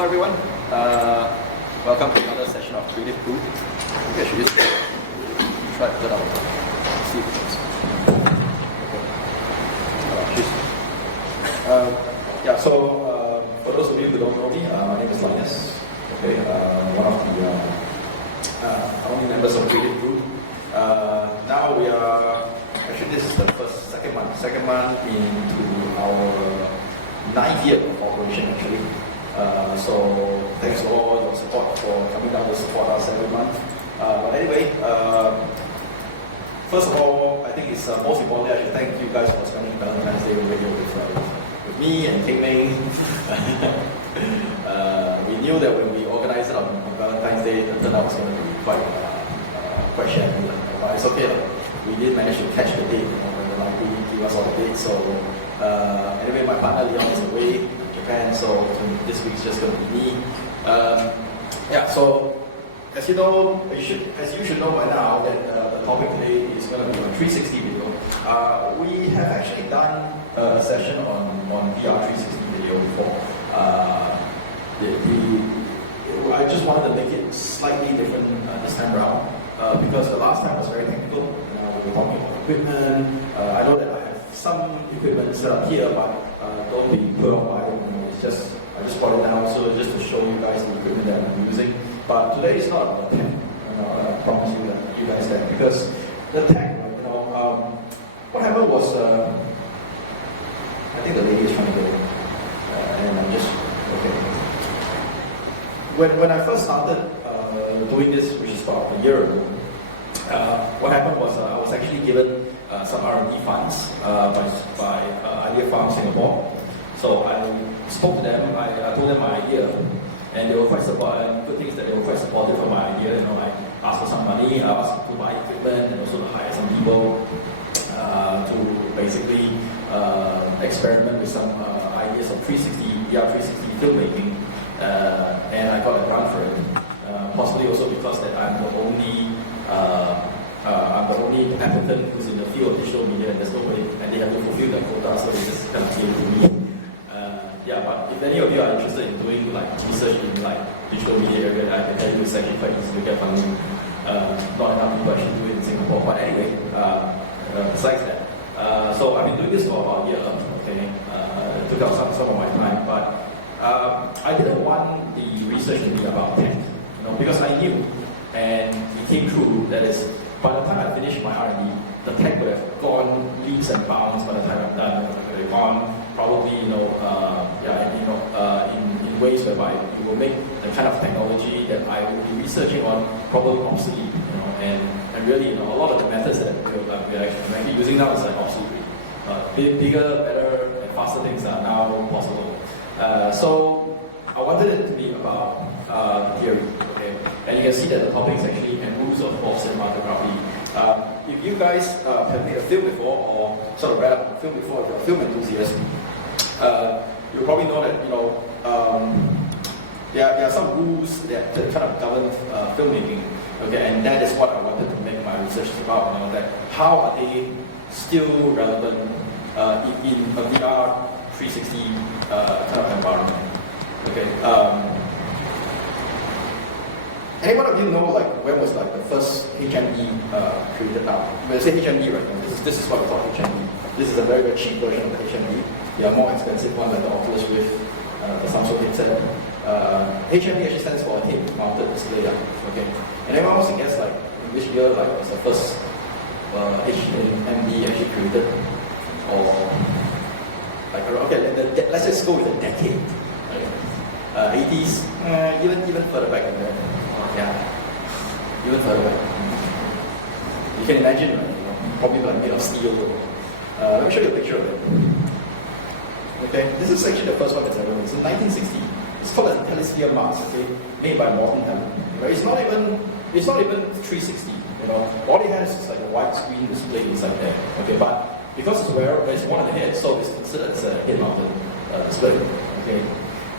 Hello everyone, welcome to another session of Creative Crew. Maybe I should just try to put out, see if it works. Okay. So for those of you who don't know me, my name is Lynus. Okay, one of the only members of Creative Crew. Now we are, actually this is the second month into our 9th year of operation actually. So thanks for all your support for coming down to support us every month. But anyway, first of all, I think it's most importantly, I should thank you guys for spending Valentine's Day radio with me and Kim Ming. We knew that when we organized it on Valentine's Day, the turnout was going to be quite shabby. But it's okay. We did manage to catch the date when the library gave us all the dates. So anyway, my partner Leon is away in Japan, so this week's just going to be me. So as you know, as you should know by now, that the topic today is going to be on 360 video. We have actually done a session on VR 360 video before. I just wanted to make it slightly different this time around because the last time was very technical. We were talking about equipment. I know that I have some equipment set up here, but don't be put off by it. I just brought it down so just to show you guys the equipment that I'm using. But today is not about tech. I promise you guys that, because the tech, what happened was, I think the lady is trying to go, and I'm just okay. When I first started doing this, which is about a year ago, what happened was I was actually given some R&D funds by Idea Farm Singapore. So I spoke to them, I told them my idea, and they were quite supportive. Good thing is that they were quite supportive of my idea. I asked for some money, I asked to buy equipment, and also to hire some people to basically experiment with some ideas of 360 filmmaking, and I got a grant for it. Possibly also because that I'm the only applicant who's in the field of digital media, and there's nobody, and they have to fulfill their quota, so they just kind of came to me. But if any of you are interested in doing research in digital media area, I can tell you it's actually quite easy to get funding. Not enough people actually do it in Singapore, but anyway, besides that, so I've been doing this for about a year. Okay, it took out some of my time, but I didn't want the research to be about tech, because I knew, and it came true, that is, by the time I finished my R&D, the tech would have gone leaps and bounds by the time I'm done. It would have gone probably, in ways whereby it will make the kind of technology that I will be researching on probably obsolete, and really, a lot of the methods that we're actually using now is obsolete. Bigger, better, and faster things are now possible. So I wanted it to be about theory, okay? And you can see that the topic is actually rules of cinematography. If you guys have made a film before, or sort of read up a film before, if you're a film enthusiast, you'll probably know that there are some rules that kind of govern filmmaking. Okay, and that is what I wanted to make my research about. That how are they still relevant in a VR 360 kind of environment? Okay. Any one of you know when was the first HMD created? Now, when I say HMD, right? This is what we call HMD. This is a very, very cheap version of the HMD. There are more expensive one like the Oculus Rift, the Samsung headset. HMD actually stands for head-mounted display. Okay. And anyone wants to guess in which year was the first HMD actually created, or let's just go with a decade. 80s, even further back than that. Even further back. You can imagine, probably made of steel. Let me show you a picture of it. Okay, this is actually the first one that's ever made. It's in 1960. It's called a Telesphere Mars, okay, made by Morton Helen. It's not even 360. All they had is just a widescreen display inside there. Okay, but because it's one of the heads, so it's considered as a head-mounted display. Okay.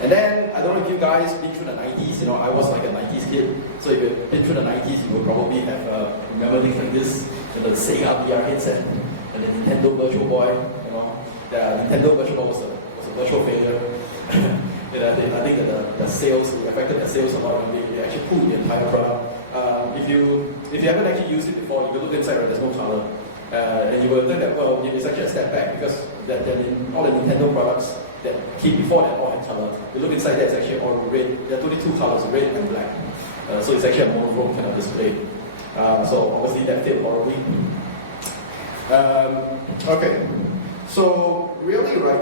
And then, I don't know if you guys been through the 90s, I was like a 90s kid, so if you've been through the 90s, you will probably have remember things like this, the Sega VR headset, and the Nintendo Virtual Boy, the Nintendo Virtual Boy was a virtual failure. I think that the sales, it affected the sales a lot, and they actually pulled the entire product. If you haven't actually used it before, you will look inside, right, there's no color. And you will think that, well, it's actually a step back, because all the Nintendo products that came before that all had color. You look inside there, it's actually all red. There are only two colors, red and black. So it's actually a monochrome kind of display. So obviously that fit horribly. Okay, so really, right,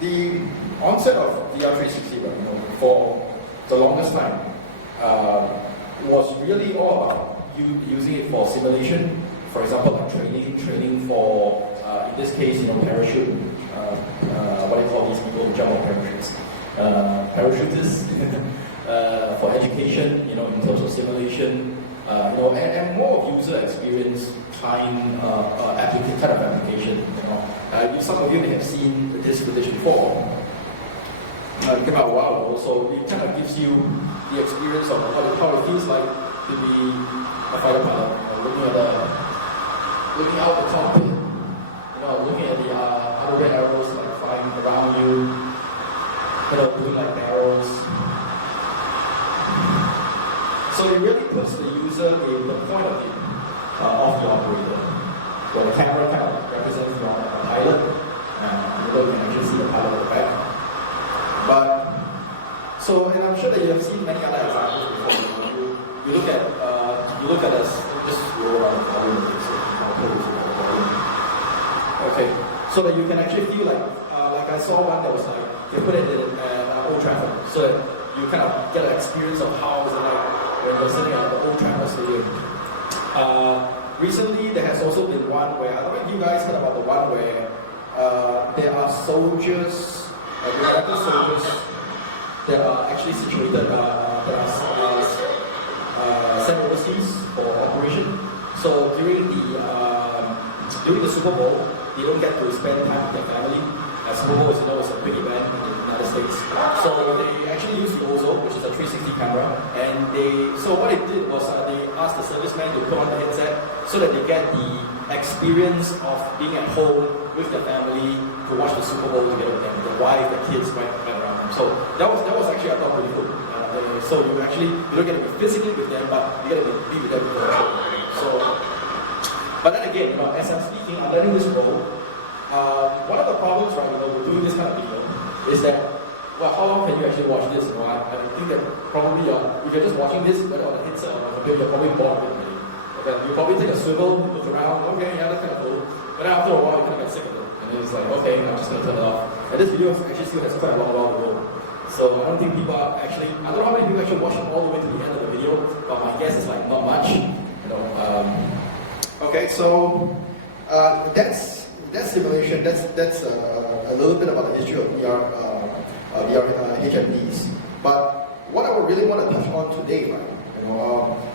the onset of VR 360, right, for the longest time, was really all about using it for simulation. For example, like training for, in this case, parachute. What do you call these people who jump on parachutes? Parachutists. For education, in terms of simulation, and more of user experience kind of application. Some of you may have seen this footage before. It came out a while ago, so it kind of gives you the experience of how it feels like to be a fighter pilot. Looking out the cockpit, looking at the other red arrows like flying around you, doing like barrels. So it really puts the user in the point of view of the operator. Where the camera kind of represents the pilot, and you can actually see the pilot at the back. And I'm sure that you have seen many other examples before. You look at us, just roll around the volume. Okay, so that you can actually feel like I saw one that was like, they put it in Old Trafford, so that you kind of get an experience of how it's like when you're sitting at the Old Trafford Stadium. Recently, there has also been one where, I don't know if you guys heard about the one where there are soldiers, American soldiers, that are actually situated, that are sent overseas for operation. So during the Super Bowl, they don't get to spend time with their family. Super Bowl, as you know, is a big event in the United States. So they actually use the OZO, which is a 360 camera, and so what they did was they asked the servicemen to put on the headset so that they get the experience of being at home with their family to watch the Super Bowl together with them, the wife, the kids, right around them. So that was actually, I thought, really cool. So you don't get to be physically with them, but you get to be with them virtually. So, but then again, as I'm speaking, I'm learning this role. One of the problems, right, with doing this kind of video is that, well, how long can you actually watch this? I think that probably if you're just watching this, whether on a headset or on a computer, you're probably bored of it already. Okay, you probably take a swivel, look around, okay, yeah, that's kind of cool. But then after a while, you kind of get sick of it. And then it's like, okay, I'm just going to turn it off. And this video actually still has quite a long while to go. So I don't think people are actually, I don't know how many people actually watch it all the way to the end of the video, but my guess is like not much. Okay, so that's simulation. That's a little bit about the history of VR HMDs. But what I would really want to touch on today, right,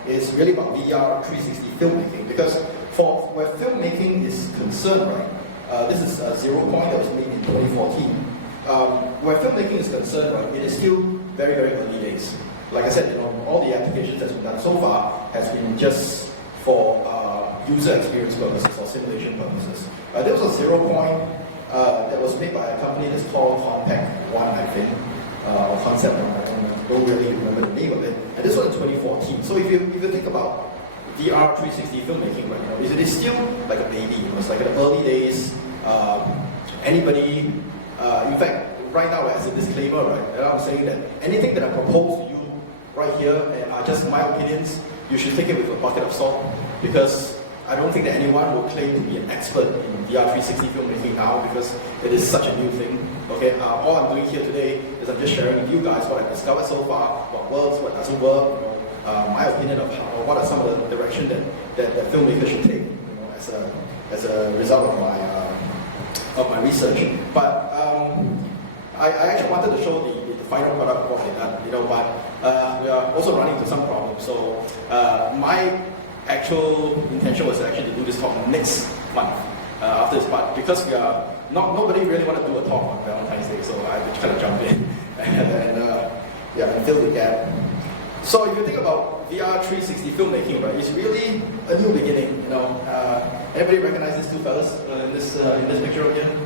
is really about VR 360 filmmaking. Because for where filmmaking is concerned, right, this is a zero point that was made in 2014. Where filmmaking is concerned, right, it is still very, very early days. Like I said, all the applications that's been done so far has been just for user experience purposes or simulation purposes. There was a zero point that was made by a company that's called Compact One, I think, or Concept One. I don't really remember the name of it. And this was in 2014. So if you think about VR 360 filmmaking, right, it is still like a baby. It's like in the early days. Anybody, in fact, right now as a disclaimer, right, I'm saying that anything that I propose to you right here are just my opinions. You should take it with a bucket of salt, because I don't think that anyone will claim to be an expert in VR 360 filmmaking now, because it is such a new thing. Okay, all I'm doing here today is I'm just sharing with you guys what I've discovered so far, what works, what doesn't work, my opinion of what are some of the direction that filmmakers should take, as a result of my research. But I actually wanted to show the final product of what we've done, but we are also running into some problems. So my actual intention was actually to do this talk next month after this, but because we are nobody really wanted to do a talk on Valentine's Day, so I had to kind of jump in and fill the gap. So if you think about VR 360 filmmaking, right, it's really a new beginning. Anybody recognize these two fellas in this picture again?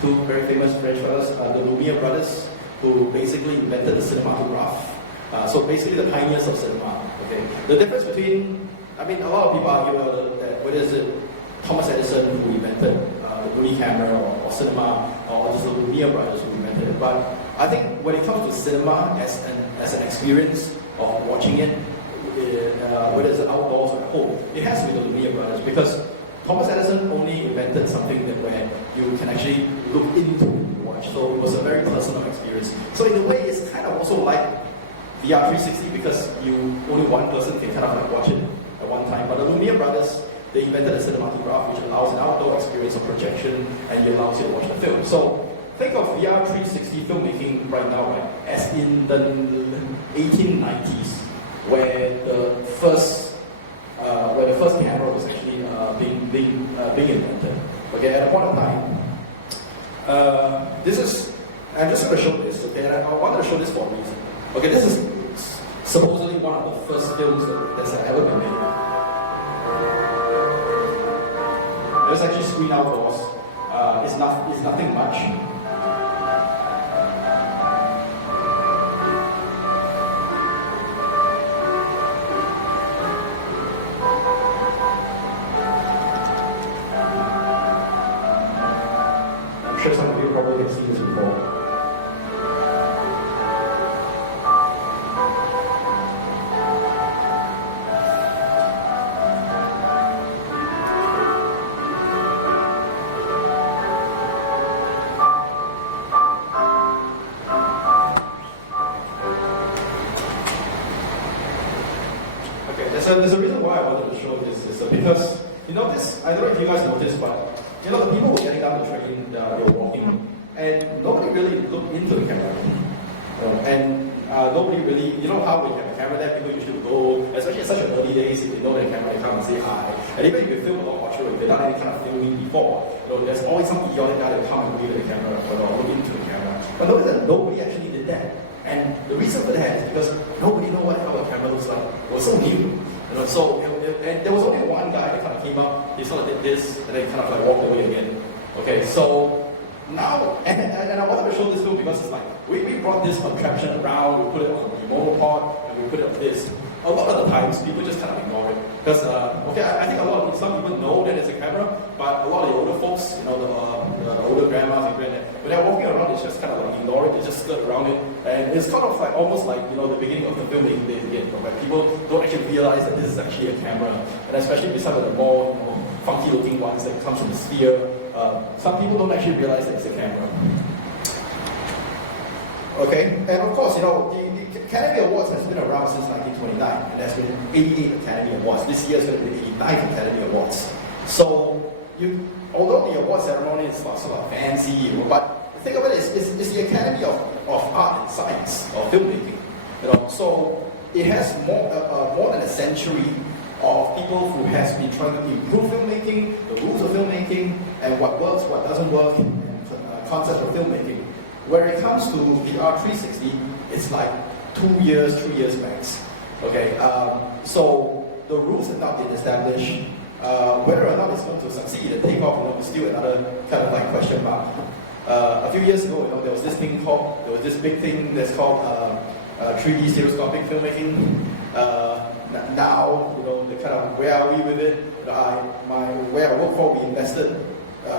Two very famous French fellas, the Lumiere brothers. who basically invented the cinematograph. So basically the pioneers of cinema. Okay, the difference between, I mean, a lot of people argue that whether is it Thomas Edison who invented the movie camera or cinema, or just the Lumiere brothers who invented it. But I think when it comes to cinema as an experience of watching it, whether it's outdoors or at home, it has to be the Lumiere brothers, because Thomas Edison only invented something that where you can actually look into and watch. So it was a very personal experience. So in a way, it's kind of also like VR 360, because only one person can kind of like watch it at one time. But the Lumiere brothers, they invented a cinematograph which allows an outdoor experience of projection, and it allows you to watch the film. So think of VR 360 filmmaking right now, right, as in the 1890s, where the first camera was actually being invented. Okay, at a point of time, I'm just going to show this. Okay, and I wanted to show this for a reason. Okay, this is supposedly one of the first films that's ever been made. There's actually screen outdoors. It's nothing much. I'm sure some of you probably have seen this before. There's a reason why I wanted to show this, because, you know, this, I don't know if you guys noticed, but, you know, the people were getting down the train, they were walking, and nobody really looked into the camera. Nobody really, you know how when you have a camera there, people usually go, especially in such an early days, if they know the camera, they come and say hi. And even if you film a lot if they've done any kind of filming before, you know, there's always some idiotic guy that come and wave at the camera or look into the camera. But notice that nobody actually did that. And the reason for that is because nobody knows what how a camera looks like. It was so new. You know, so and there was only one guy that kind of came up, he sort of did this, and then kind of like walked away again. Okay, so now, and I wanted to show this film because it's like, we brought this contraption around, we put it on the monopod, and we put it on this. A lot of the times, people just kind of ignore it. Because, okay, I think some people know that it's a camera, but a lot of the older folks, you know, the older grandmas and granddad, when they're walking around, they just kind of like ignore it, they just skirt around it. And it's kind of like, almost like, you know, the beginning of the filmmaking days again, where people don't actually realize that this is actually a camera. And especially beside the more, you know, funky looking ones that comes from the sphere, some people don't actually realize that it's a camera. Okay, and of course, you know, the Academy Awards has been around since 1929, and there's been 88 Academy Awards. This year is going to be the 89th Academy Awards. So, although the award ceremony is sort of fancy, but think of it as it's the Academy of Art and Science, or filmmaking. You know, so it has more than a century of people who has been trying to improve filmmaking, the rules of filmmaking, and what works, what doesn't work, and concepts of filmmaking. Where it comes to VR 360, it's like 2 years, 3 years max. Okay, so the rules have not been established. Whether or not it's going to succeed and take off, you know, is still another kind of like question mark. A few years ago, you know, there was this big thing that's called 3D stereoscopic filmmaking. Now, you know, the kind of where are we with it? Where I work for, we invested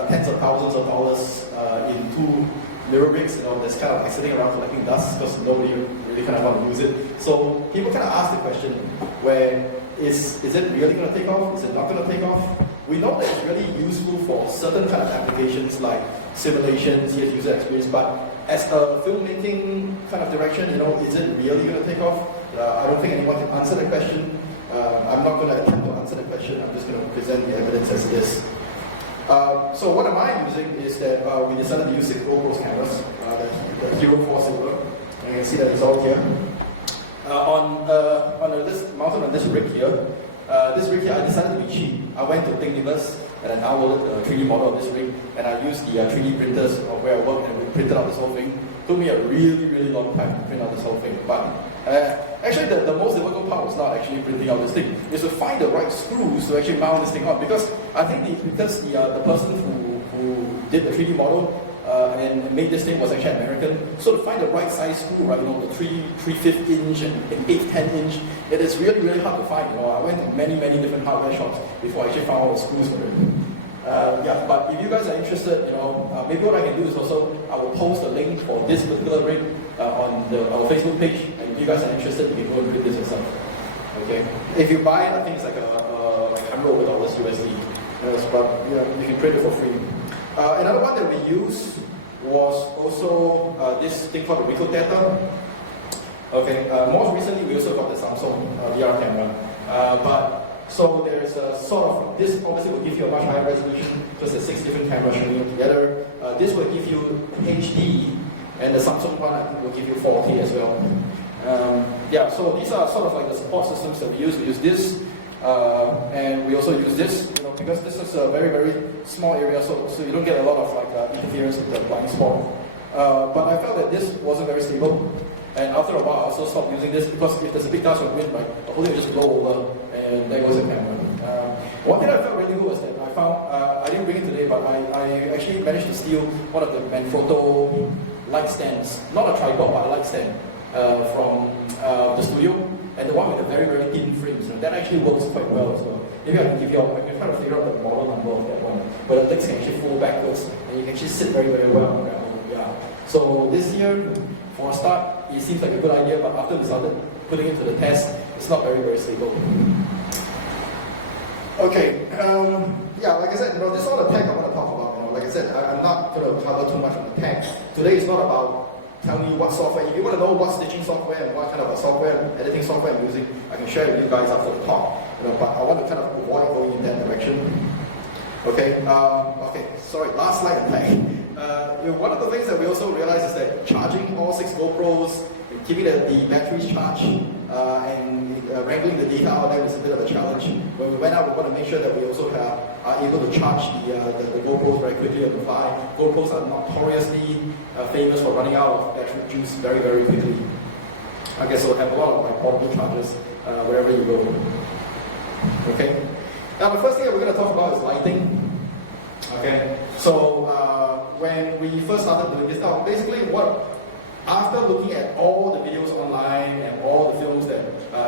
tens of thousands of dollars in 2 mirror rigs, you know, that's kind of like sitting around collecting dust because nobody really kind of want to use it. So people kind of ask the question, where is it really going to take off? Is it not going to take off? We know that it's really useful for certain kind of applications like simulations, user experience, but as a filmmaking kind of direction, you know, is it really going to take off? I don't think anyone can answer the question. I'm not going to attempt to answer the question. I'm just going to present the evidence as it is. So what am I using is that we decided to use 6 GoPro's cameras, the Hero 4 Silver. And you can see the result here. This mounted on this rig here, I decided to be cheap. I went to Thingiverse and I downloaded the 3D model of this rig, and I used the 3D printers where I work, and we printed out this whole thing. It took me a really, really long time to print out this whole thing. But actually, the most difficult part was not actually printing out this thing. Is to find the right screws to actually mount this thing on. Because I think the person who did the 3D model and made this thing was actually American. So to find the right size screw, right, the 3/5 inch and 8/10 inch, it is really, really hard to find. I went to many, many different hardware shops before I actually found all the screws for it. Yeah, but if you guys are interested, maybe what I can do is also, I will post a link for this particular rig on our Facebook page, and if you guys are interested, you can go and read this yourself. Okay. If you buy it, I think it's like $100 USD. But you can trade it for free. Another one that we use was also this thing called the Ricoh. Okay. More recently, we also got the Samsung VR camera. So there's a sort of, this obviously will give you a much higher resolution because there's 6 different cameras showing together. This will give you HD, and the Samsung one I think will give you 4K as well. Yeah, so these are sort of like the support systems that we use. We use this, and we also use this, because this is a very, very small area, so you don't get a lot of like interference with the blind spot. But I felt that this wasn't very stable, and after a while I also stopped using this because if there's a big gust of wind, right, the whole thing will just blow over, and there goes the camera. One thing I felt really good was that I found, I didn't bring it today, but I actually managed to steal one of the Manfrotto light stands, not a tripod, but a light stand from the studio, and the one with the very, very thin frames. That actually works quite well as well. Maybe I can give you, I can try to figure out the model number of that one, but the legs can actually fold backwards, and you can actually sit very, very well on ground. Yeah. So this year, for a start, it seems like a good idea, but after we started putting it to the test, it's not very, very stable. Okay, yeah, like I said, this is all the tech I want to talk about. Like I said, I'm not going to cover too much on the tech. Today is not about telling you what software. If you want to know what stitching software and what kind of a software, editing software I'm using, I can share with you guys after the talk. But I want to kind of avoid going in that direction. Okay, sorry, last slide on tech. One of the things that we also realized is that charging all 6 GoPros, keeping the batteries charged, and wrangling the data out there was a bit of a challenge. When we went out, we want to make sure that we also are able to charge the GoPros very quickly on the fly. GoPros are notoriously famous for running out of battery juice very, very quickly. Okay, so have a lot of like portable chargers wherever you go. Okay. Now the first thing that we're going to talk about is lighting. Okay. So when we first started doing this, now basically after looking at all the videos online and all the films that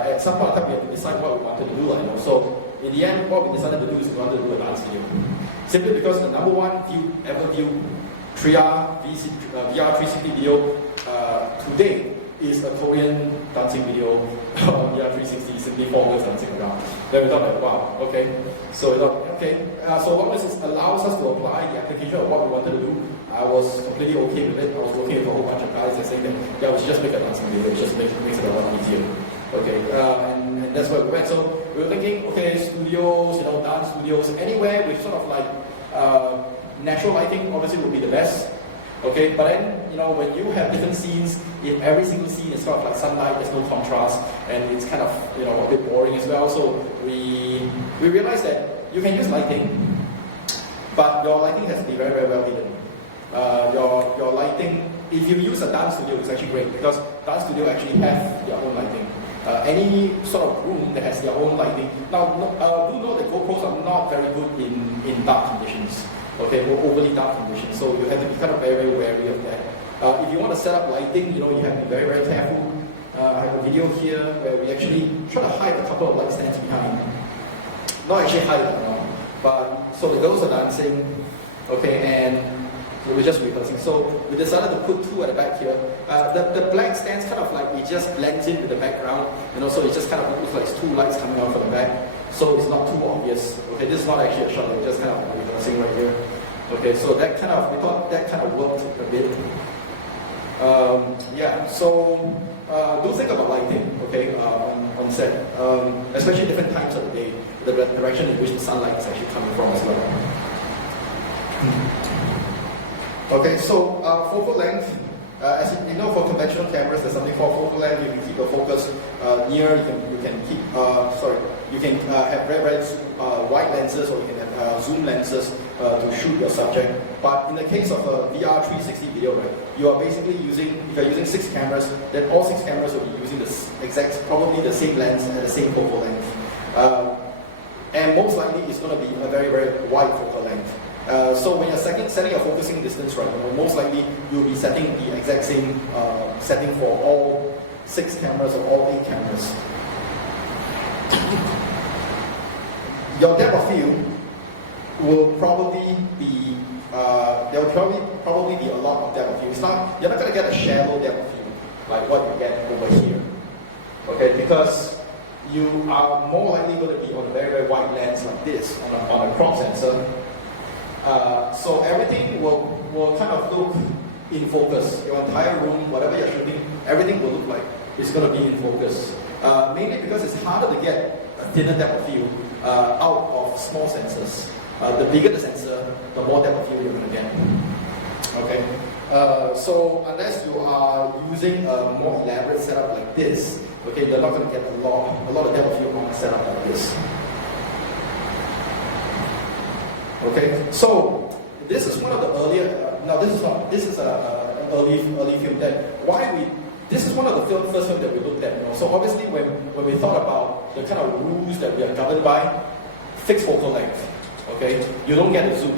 at some point in time we had to decide what we wanted to do. So in the end, what we decided to do is we wanted to do a dance video. Simply because the number one ever viewed VR 360 video today is a Korean dancing video on VR 360, simply 4 girls dancing around. Then we thought like, wow, okay. So we thought, okay, so long as it allows us to apply the application of what we wanted to do, I was completely okay with it. I was working with a whole bunch of guys and saying that, yeah, we should just make a dancing video, it just makes it a lot easier. Okay, and that's where we went. So we were thinking, okay, studios, dance studios, anywhere with sort of like natural lighting obviously would be the best. Okay, but then, when you have different scenes, if every single scene is sort of like sunlight, there's no contrast, and it's kind of, a bit boring as well. So we realized that you can use lighting, but your lighting has to be very, very well hidden. Your lighting, if you use a dance studio, it's actually great, because dance studio actually have their own lighting. Any sort of room that has their own lighting. Now, do know that GoPros are not very good in dark conditions. Okay, overly dark conditions. So you have to be kind of very, very wary of that. If you want to set up lighting, you have to be very, very careful. I have a video here where we actually try to hide a couple of light stands behind. Not actually hide it, but so the girls are dancing, okay, and we were just rehearsing. So we decided to put 2 at the back here. The black stands kind of like, it just blends in with the background, so it just kind of looks like it's 2 lights coming out from the back. So it's not too obvious. Okay, this is not actually a shot, we're just kind of rehearsing right here. Okay, so we thought that kind of worked a bit. Yeah, so do think about lighting, okay, on set, especially different times of the day, the direction in which the sunlight is actually coming from as well. Okay, so focal length, as you know, for conventional cameras, there's something called focal length. You can keep the focus near. You can have very, very wide lenses, or you can have zoom lenses to shoot your subject. But in the case of a VR 360 video, right, you are basically if you're using 6 cameras, then all 6 cameras will be using probably the same lens and the same focal length. And most likely it's going to be a very, very wide focal length. So when you're setting a focusing distance, right, most likely you'll be setting the exact same setting for all 6 cameras or all 8 cameras. Your depth of field will probably be there will probably be a lot of depth of field. You're not going to get a shallow depth of field like what you get over here, okay? Because you are more likely going to be on a very, very wide lens like this on a crop sensor. So everything will kind of look in focus. Your entire room, whatever you're shooting, everything will look like it's going to be in focus. Mainly because it's harder to get a thinner depth of field out of small sensors. The bigger the sensor, the more depth of field you're going to get. Okay. So unless you are using a more elaborate setup like this, okay, you're not going to get a lot of depth of field on a setup like this. Okay, so this is one of the earlier. No, this is not. This is an early film that this is one of the first films that we looked at. So obviously, when we thought about the kind of rules that we are governed by, fixed focal length. Okay, you don't get a zoom.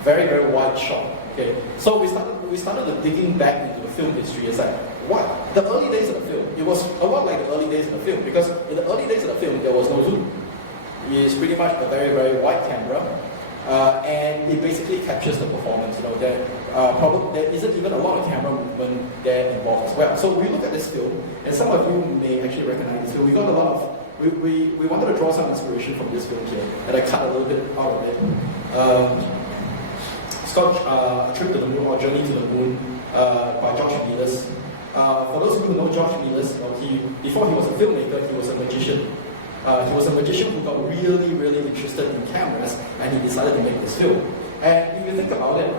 Very, very wide shot. Okay, so we started digging back into the film history. It's like, what? The early days of the film, it was a lot like the early days of the film, because in the early days of the film, there was no zoom. It's pretty much a very, very wide camera, and it basically captures the performance. There isn't even a lot of camera movement there involved as well. So we look at this film, and some of you may actually recognize this film. We got a lot of, we wanted to draw some inspiration from this film here, and I cut a little bit out of it. It's called A Trip to the Moon, or Journey to the Moon, by George Lynus. For those of you who know George Lynus, before he was a filmmaker, he was a magician. He was a magician who got really, really interested in cameras, and he decided to make this film. And if you think about it,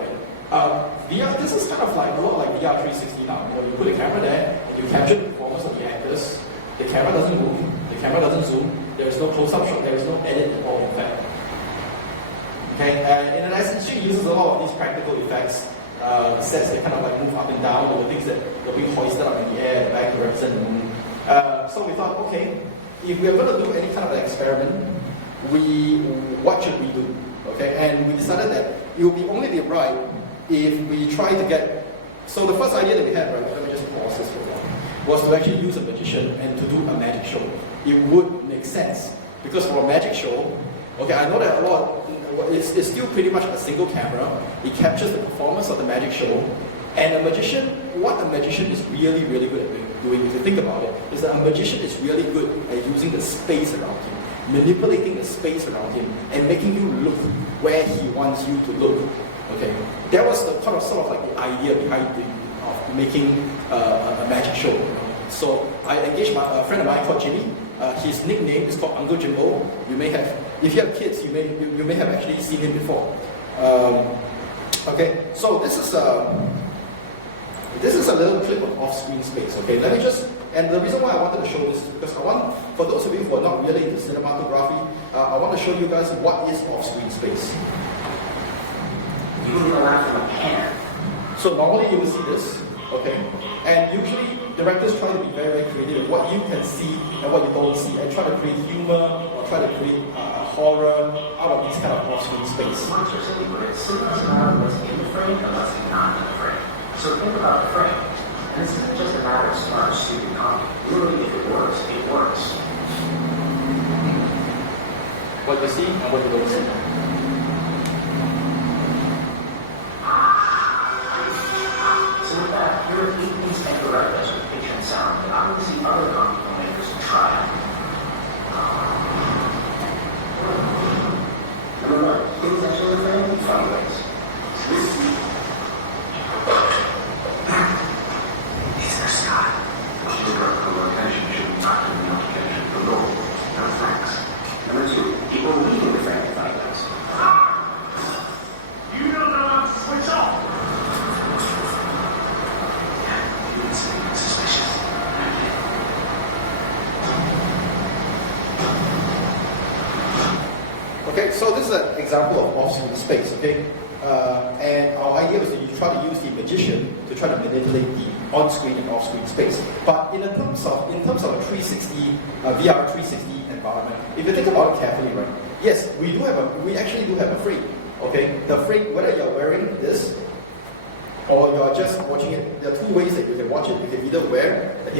right, this is kind of like a lot like VR 360 now. You put a camera there, and you capture the performance of the actors. The camera doesn't move, the camera doesn't zoom, there is no close-up shot, there is no edit at all, in fact. Okay, in essence, she uses a lot of these practical effects, sets that kind of like move up and down, or the things that are being hoisted up in the air and back to represent the moon. So we thought, okay, if we are going to do any kind of experiment, what should we do? Okay, and we decided that it would only be right if we try to get. So the first idea that we had, right? Let me just pause this for a while. Was to actually use a magician and to do a magic show. It would make sense because for a magic show, okay, I know that a lot. It's still pretty much a single camera. It captures the performance of the magic show, and what a magician is really, really good at doing, if you think about it, is that a magician is really good at using the space around him, manipulating the space around him, and making you look where he wants you to look. Okay, that was the kind of sort of like the idea behind of making a magic show. So I engaged a friend of mine called Jimmy. His nickname is called Uncle Jimbo. You may have, if you have kids, you may have actually seen him before. Okay, so this is a little clip of off-screen space. Okay, let me just. And the reason why I wanted to show this is because for those of you who are not really into cinematography, I want to show you guys what is off-screen space. Using the light from a pan. So normally you will see this, okay? And usually directors try to be very, very creative. What you can see and what you don't see, and try to create humor or try to create horror out of this kind of off-screen space. Much are silly, but it simply doesn't matter what's in the frame and what's not in the frame. So think about the frame. And this isn't just a matter of smart or stupid copy. Literally, if it works, it works. What you see and what you don't see. So with that, here are 8 things that go right with picture and sound that I want to see other copy filmmakers try out. Number 1, things that show the frame in funny ways. Is there sky? Geographical location should be back in the application for law. No thanks. Number 2, people leaving the frame in funny ways. You don't know how to switch off. Suspicious. Okay, so this is an example of off-screen space, okay? And our idea was that you try to use the magician to try to manipulate the on-screen and off-screen space. But in terms of a 360, VR 360 environment, if you think about it carefully, right? Yes, we actually do have a frame. Okay, the frame, whether you're wearing this or you're just watching it, there are two ways that you can watch it. You can either wear a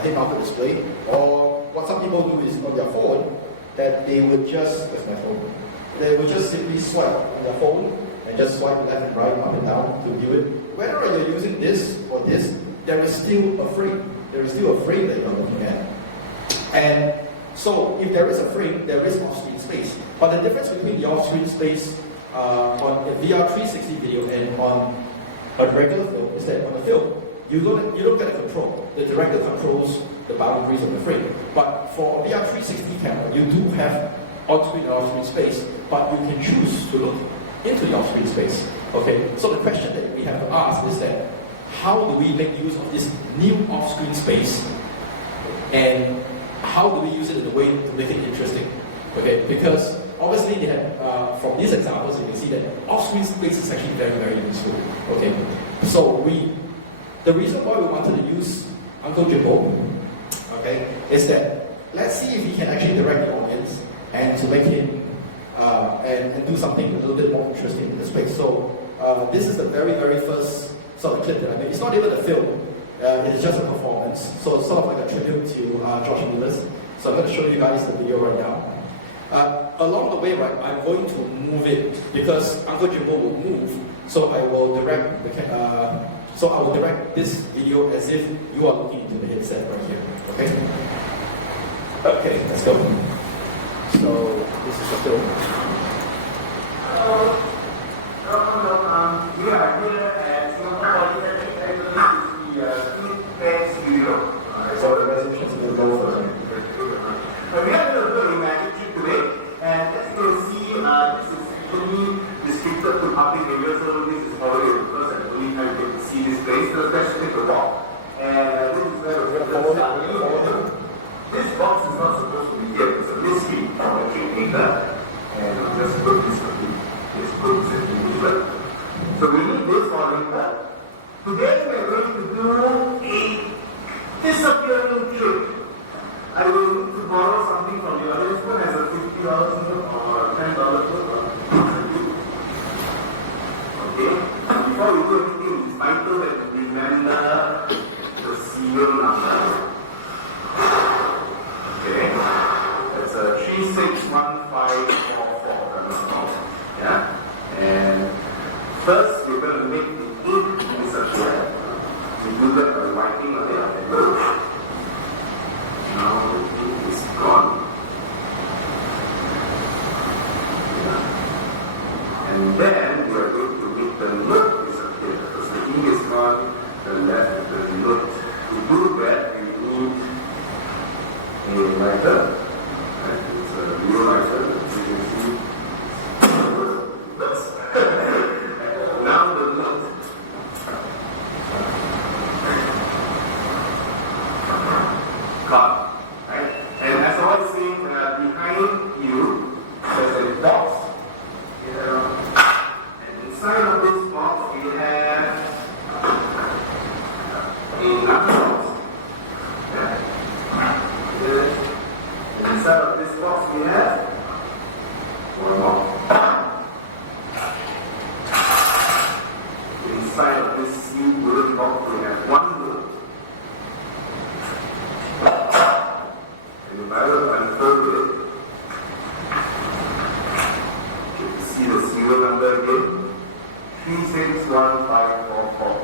head-mounted display, or what some people do is on their phone, that they would just, where's my phone? They would just simply swipe on their phone and just swipe left and right, up and down to view it. Whether you're using this or this, there is still a frame. There is still a frame that you're looking at. And so if there is a frame, there is off-screen space. But the difference between the off-screen space on a VR 360 video and on a regular film is that on the film, you don't get a control. The director controls the boundaries of the frame. But for a VR 360 camera, you do have on-screen and off-screen space, but you can choose to look into the off-screen space. Okay, so the question that we have to ask is that, how do we make use of this new off-screen space, and how do we use it in a way to make it interesting? Okay, because obviously they have, from these examples, you can see that off-screen space is actually very, very useful. Okay, so the reason why we wanted to use Uncle Jimbo, okay, is that let's see if he can actually direct the audience and to make him and do something a little bit more interesting in the space. So this is the very, very first sort of clip that I made. It's not even a film, it is just a performance. So it's sort of like a tribute to Josh and Lynus. So I'm going to show you guys the video right now. Along the way, right, I'm going to move it because Uncle Jimbo will move. So I will direct this video as if you are looking into the headset right here. Okay? Okay, let's go. So this is the film. We are here at Singapore Polytechnic the studio. So the resolutions will go for We have a little imagery today, and as you can see, this is really restricted to public areas, so this is probably the first and only time you can see this place, especially the wall. And this is where we're going to start. This box is not supposed to be here, it's a mystery from the creator, and just put this in. So we need this for later. Today we are going to do a disappearing trick. I will need to borrow something from the audience. Who has a $50 note or $10 note? Okay. Before we do anything, it's vital that you remember the serial number. Okay. That's a 361544. Yeah. And first, we're going to make the ink disappear. We do that by wiping on it. Now the ink is gone. Yeah. And then we are going to make the note disappear. Because the ink is gone, the left the note. To do that, we need a lighter. It's a blue lighter, as you can see. Now the note. Cut. Right? And as I was saying, behind you, there's a box. And inside of this box, we have another box. And inside of this box, we have one more. Inside of this new wooden box, we have one note. And if I will unfold it, you can see the serial number again, 361544.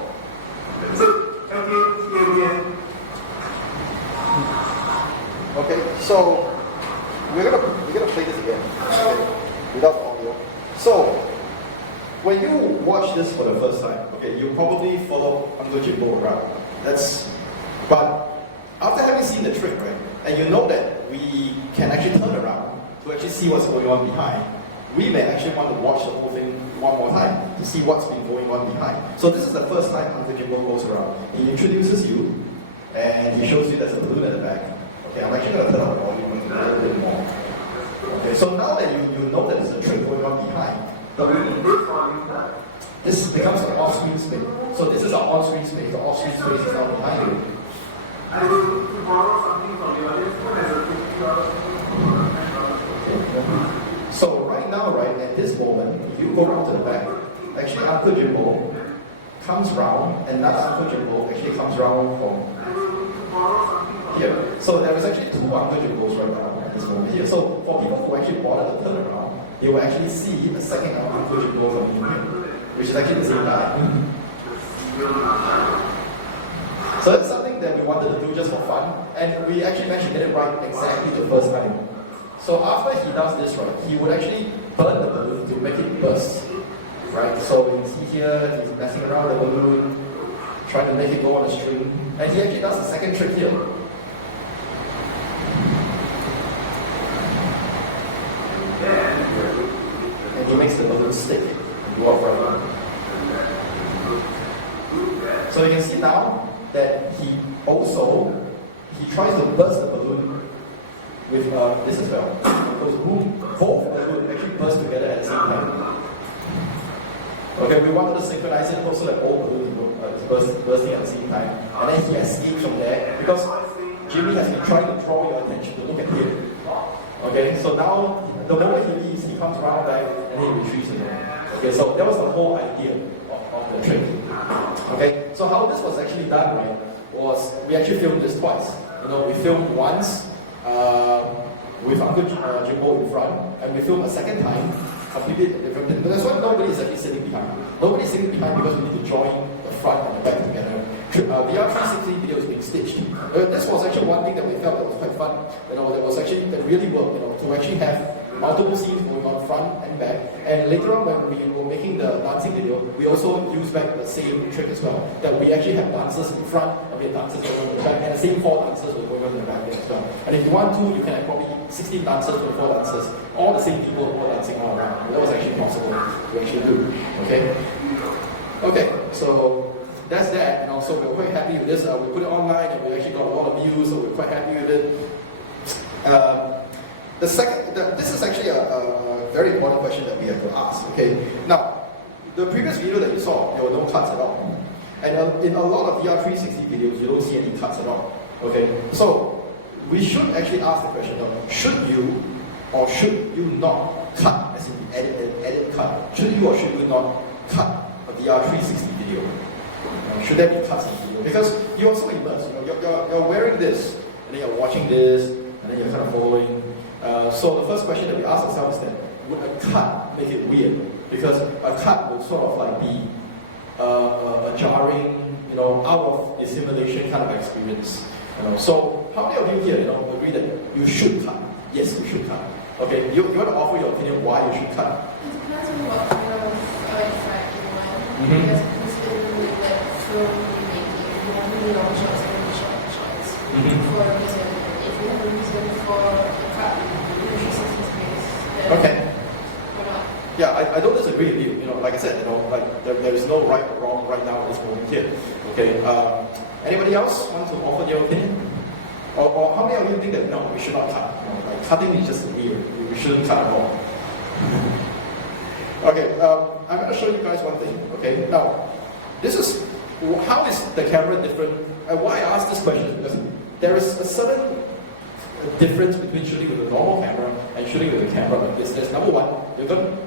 That's it. Thank you. See you again. Okay, so we're gonna play this again, okay, without audio. So when you watch this for the first time, okay, you probably follow Uncle Jimbo around. But after having seen the trick, right, and you know that we can actually turn around to actually see what's going on behind, we may actually want to watch the whole thing one more time to see what's been going on behind. So this is the first time Uncle Jimbo goes around. He introduces you, and he shows you there's a balloon at the back. Okay, I'm actually going to turn on the volume to a little bit more. Okay, so now that you know that there's a trick going on behind, this becomes an off-screen space. So this is our on-screen space. The off-screen space is now behind you. I will borrow something from the audience. Who has a $50 or $10 So right now, right, at this moment, if you go comes round, and another Uncle Jimbo actually comes round from here. So there is actually two Uncle Jimbos right now at this moment here. So for people who actually bother to turn around, they will actually see a second Uncle Jimbo coming in here, which is actually the same guy. So it's something that we wanted to do just for fun, and we actually managed to get it right exactly the first time. So after he does this, right, he would actually burn the balloon to make it burst. Right, so you can see here, he's messing around with the balloon, trying to make it go on a string, and he actually does the second trick here. And he makes the balloon stick and go up right. So you can see now that he tries to burst the balloon with this as well. Because both balloons actually burst together at the same time. Okay, we wanted to synchronize it also that both balloons bursting at the same time. And then he escapes from there because Jimmy has been trying to draw your attention to look at him. Okay, so now the moment he leaves, he comes around back and he retrieves again. Okay, so that was the whole idea of the trick. Okay, so how this was actually done, right, was we actually filmed this twice. We filmed once with Uncle Jimbo in front, and we filmed a second time completely different. That's why nobody is actually sitting behind. Nobody's sitting behind because we need to join the front and the back together. VR 360 video is being stitched. This was actually one thing that we felt that was quite fun. That really worked. To actually have multiple scenes going on front and back. And later on, when we were making the dancing video, we also used back the same trick as well. That we actually have dancers in front and we have dancers going on the back, and the same 4 dancers were going on the back there as well. And if you want to, you can have probably 16 dancers, 24 dancers, all the same people all dancing all around. That was actually possible to actually do. Okay, so that's that. So we're quite happy with this. We put it online and we actually got a lot of views, so we're quite happy with it. This is actually a very important question that we have to ask. Okay, now the previous video that you saw, there were no cuts at all, and in a lot of VR 360 videos, you don't see any cuts at all. Okay, so we should actually ask the question: should you or should you not cut, as in edit cut? Should you or should you not cut a VR 360 video? Should there be cuts in the video? Because you're so immersed. You're wearing this, and then you're watching this, and then you're kind of following. So the first question that we ask ourselves is that, would a cut make it weird? Because a cut would sort of like be a jarring, out of a simulation kind of experience. So how many of you here, agree that you should cut? Yes, you should cut. Okay, you want to offer your opinion why you should cut? It depends on what kind of effect you want. Because considering that film remaking, you have really long shots and really short shots for a reason. If you have a reason for a cut, okay. Yeah, I don't disagree with you. Like I said, there is no right or wrong right now at this moment here. Okay. Anybody else want to offer their opinion? Or how many of you think that no, we should not cut? Cutting is just weird. We shouldn't cut at all. Okay. I'm going to show you guys one thing. Okay. Now, this is how is the camera different? And why I ask this question is because there is a certain difference between shooting with a normal camera and shooting with a camera like this. There's number one,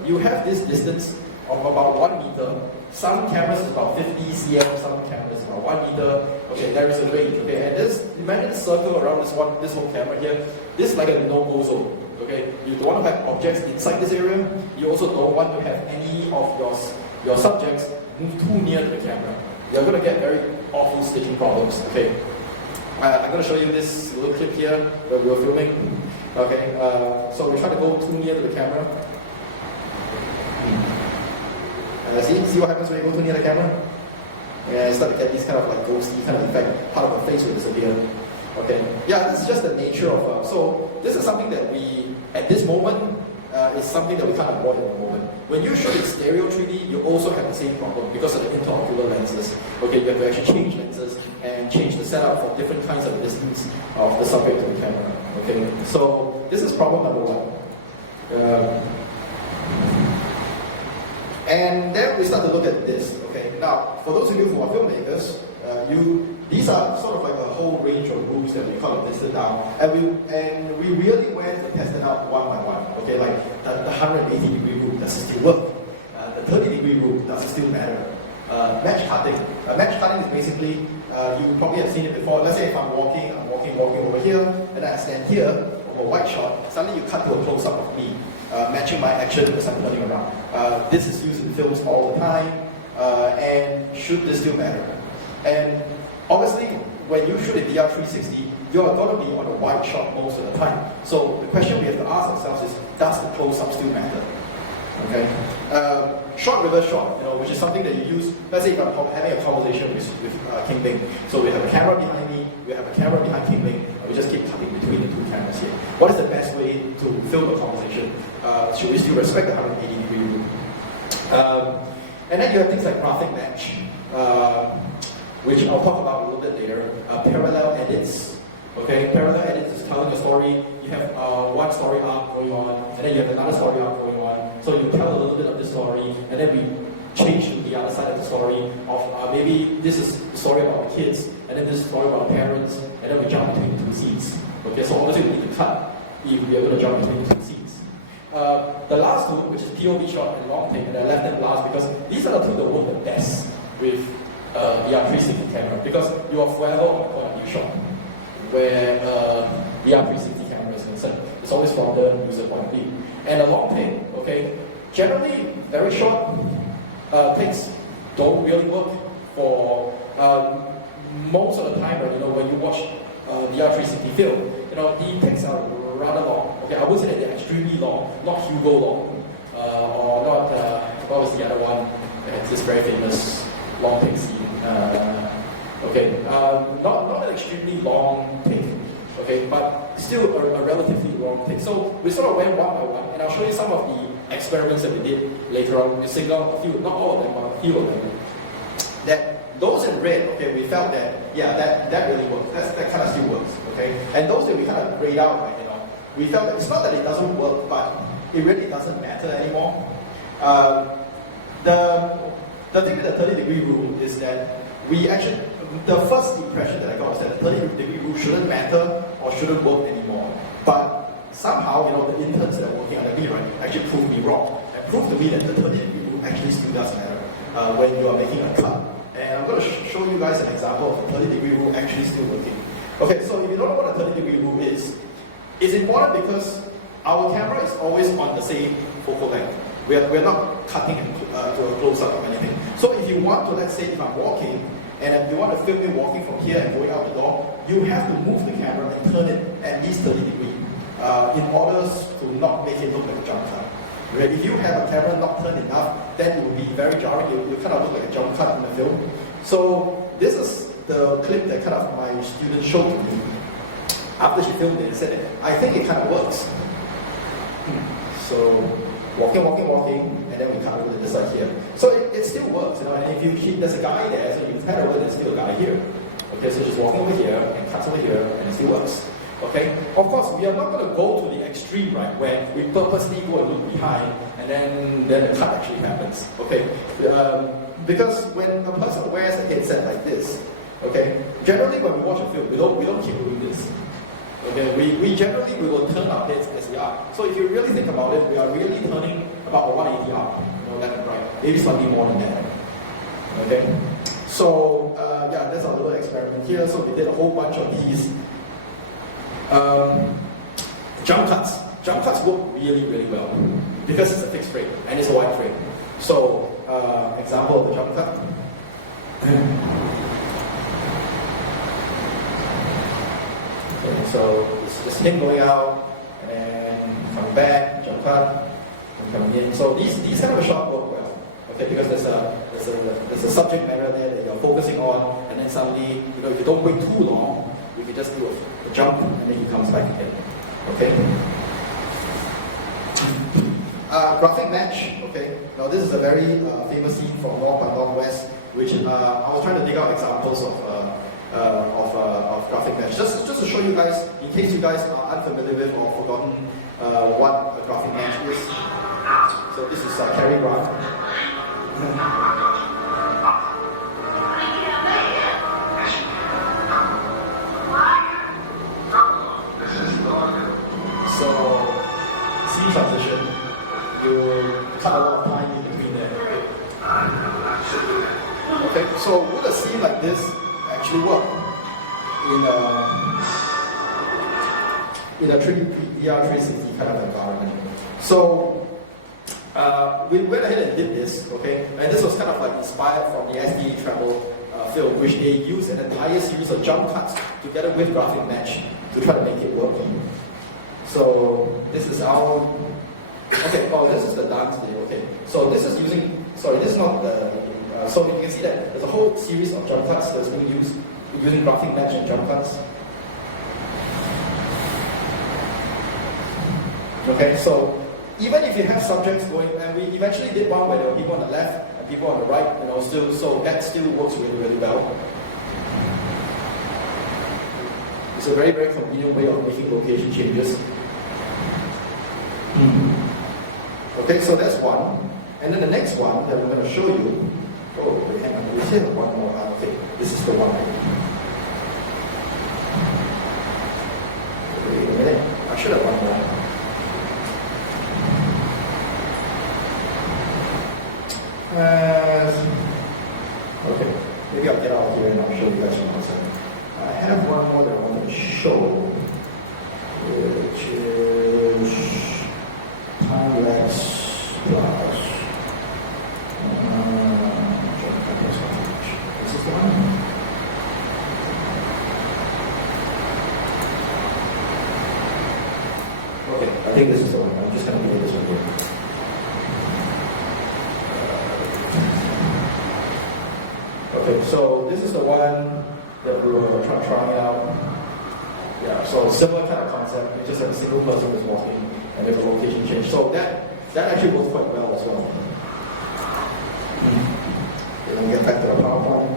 you have this distance of about 1 meter. Some cameras is about 50 cm, some cameras is about 1 meter. Okay, there is a range. Okay, and imagine the circle around this whole camera here. This is like a no-go zone. Okay, you don't want to have objects inside this area. You also don't want to have any of your subjects move too near to the camera. You're going to get very awful stitching problems. Okay. I'm going to show you this little clip here where we were filming. Okay, so we try to go too near to the camera. See what happens when you go too near the camera? Yeah, start to get this kind of like ghosty kind of effect. Part of the face will disappear. Okay, yeah, this is just the nature of. So this is something that we, at this moment, is something that we can't avoid at the moment. When you shoot in stereo 3D, you also have the same problem because of the interocular lenses. Okay, you have to actually change lenses and change the setup for different kinds of distance of the subject to the camera. Okay, so this is problem number one. And then we start to look at this. Okay, now for those of you who are filmmakers, these are sort of like a whole range of rules that we kind of listed down, and we really went and tested out one by one. Okay, like the 180-degree rule, does it still work? The 30-degree rule, does it still matter? Match cutting. Match cutting is basically, you probably have seen it before. Let's say if I'm walking over here, and I stand here, over a white shot, suddenly you cut to a close-up of me, matching my action as I'm turning around. This is used in films all the time, and should this still matter? And obviously, when you shoot in VR 360, you're going to be on a wide shot most of the time. So the question we have to ask ourselves is, does the close-up still matter? Okay. Short reverse shot, which is something that you use. Let's say if I'm having a conversation with King Bing. So we have a camera behind me, we have a camera behind King Bing, and we just keep cutting between the two cameras here. What is the best way to film a conversation? Should we still respect the 180-degree rule? And then you have things like graphic match, which I'll talk about a little bit later. Parallel edits. Okay, parallel edits is telling a story. You have one story arc going on, and then you have another story arc going on. So you tell a little bit of this story, and then we change to the other side of the story of maybe this is the story about the kids, and then this is the story about parents, and then we jump between the two scenes. Okay, so obviously we need to cut if we are going to jump between the two scenes. The last two, which is POV shot and long take, and I left them last because these are the two that work the best with VR 360 camera, because you are forever on a point of view shot, where VR 360 camera is concerned. It's always from the user point of view. And a long take, okay, generally very short takes don't really work for most of the time. When you watch VR 360 film, the takes are rather long. Okay, I would say that they're extremely long, not Hugo long, or not. What was the other one? It's this very famous long take scene. Not an extremely long take, okay, but still a relatively long take. So we sort of went one by one, and I'll show you some of the experiments that we did later on. We singled out a few, not all of them, but a few of them. That those in red, okay, we felt that that really works. That kind of still works, okay. And those that we kind of grayed out, right, we felt that it's not that it doesn't work, but it really doesn't matter anymore. The thing with the 30-degree rule is that the first impression that I got was that the 30-degree rule shouldn't matter or shouldn't work anymore. But somehow, the interns that are working under me, right, actually proved me wrong. And proved to me that the 30-degree rule actually still does matter when you are making a cut. And I'm going to show you guys an example of the 30-degree rule actually still working. Okay, so if you don't know what a 30-degree rule is, it's important because our camera is always on the same focal length. We're not cutting to a close-up or anything. So if you want to, let's say if I'm walking, and if you want to film me walking from here and going out the door, you have to move the camera and turn it at least 30 degrees in order to not make it look like a jump cut. Right? If you have a camera not turned enough, then it will be very jarring. You kind of look like a jump cut in the film. So this is the clip that kind of my student showed to me. After she filmed it, said, I think it kind of works. So walking, and then we cut over to this side here. So it still works, and if you keep, there's a guy there, so you cut over, there's still a guy here. Okay, so just walking over here, and cuts over here, and it still works. Okay? Of course, we are not going to go to the extreme, right, where we purposely go and look behind, and then the cut actually happens. Okay? Because when a person wears a headset like this, okay, generally when we watch a film, we don't keep doing this. Okay, we generally will turn our heads as we are. So if you really think about it, we are really turning about a 180 arc, left and right, maybe slightly more than that. Okay, so that's our little experiment here. So we did a whole bunch of these jump cuts. Jump cuts work really, really well because it's a fixed frame and it's a wide frame. So example of the jump cut. So it's just him going out and then coming back, jump cut, and coming in. So these kind of shots work well, okay, because there's a subject matter there that you're focusing on, and then suddenly, if you don't wait too long, you can just do a jump and then he comes back again. Okay. Graphic match. Okay. Now this is a very famous scene from North by Northwest, which I was trying to dig out examples of graphic match. Just to show you guys, in case you guys are unfamiliar with or forgotten what a graphic match is. So this is Cary Grant. So, scene transition, you cut a lot of time in between there. So would a scene like this actually work in a VR 360 kind of environment? So we went ahead and did this, okay? And this was kind of like inspired from the SD travel film, which they used an entire series of jump cuts together with graphic match to try to make it work. So this is our, okay, oh, this is the dance video, okay. So this is using, sorry, this is not the, so you can see that there's a whole series of jump cuts that's being used using graphic match and jump cuts. Okay, so even if you have subjects going, and we eventually did one where there were people on the left and people on the right, still, so that still works really, really well. It's a very, very convenient way of making location changes. Okay, so that's one. And then the next one that we're going to show you, oh, wait, hang on, we still have one more. Okay, this is the one. Wait a minute, I should have one more. Okay, maybe I'll get out here and I'll show you guys one more second. I have one more that I want to show, which is time-lapse plus. This is the one. Okay, I think this is the one. I'm just going to do this one here. Okay, so this is the one that we were trying out. Yeah, so similar kind of concept. You just have a single person who's walking and there's a location change. So that actually works quite well as well. Okay, let me get back to the PowerPoint.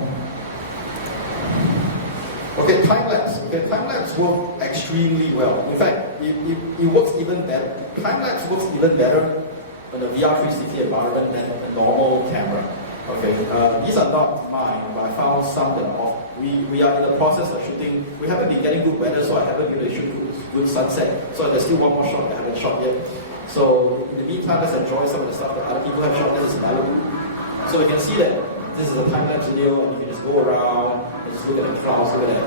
Okay, time-lapse. Okay, time-lapse works extremely well. In fact, it works even better. Time-lapse works even better in a VR 360 environment than a normal camera. Okay, these are not mine, but I found some that are off. We are in the process of shooting. We haven't been getting good weather, so I haven't been able to shoot good sunset. So there's still one more shot that I haven't shot yet. So in the meantime, let's enjoy some of the stuff that other people have shot. This is Malibu. So we can see that this is a time-lapse video, and you can just go around and just look at the clouds, look at that.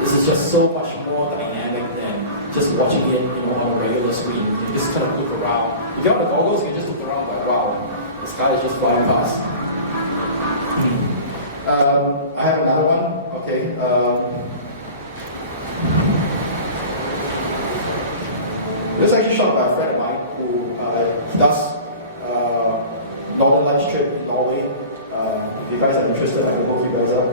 This is just so much more dynamic than just watching it, on a regular screen. You can just kind of look around. If you have the goggles, you can just look around like, wow, the sky is just flying past. I have another one. Okay. This is actually shot by a friend of mine who does Northern Lights trip in Norway. If you guys are interested, I can hook you guys up.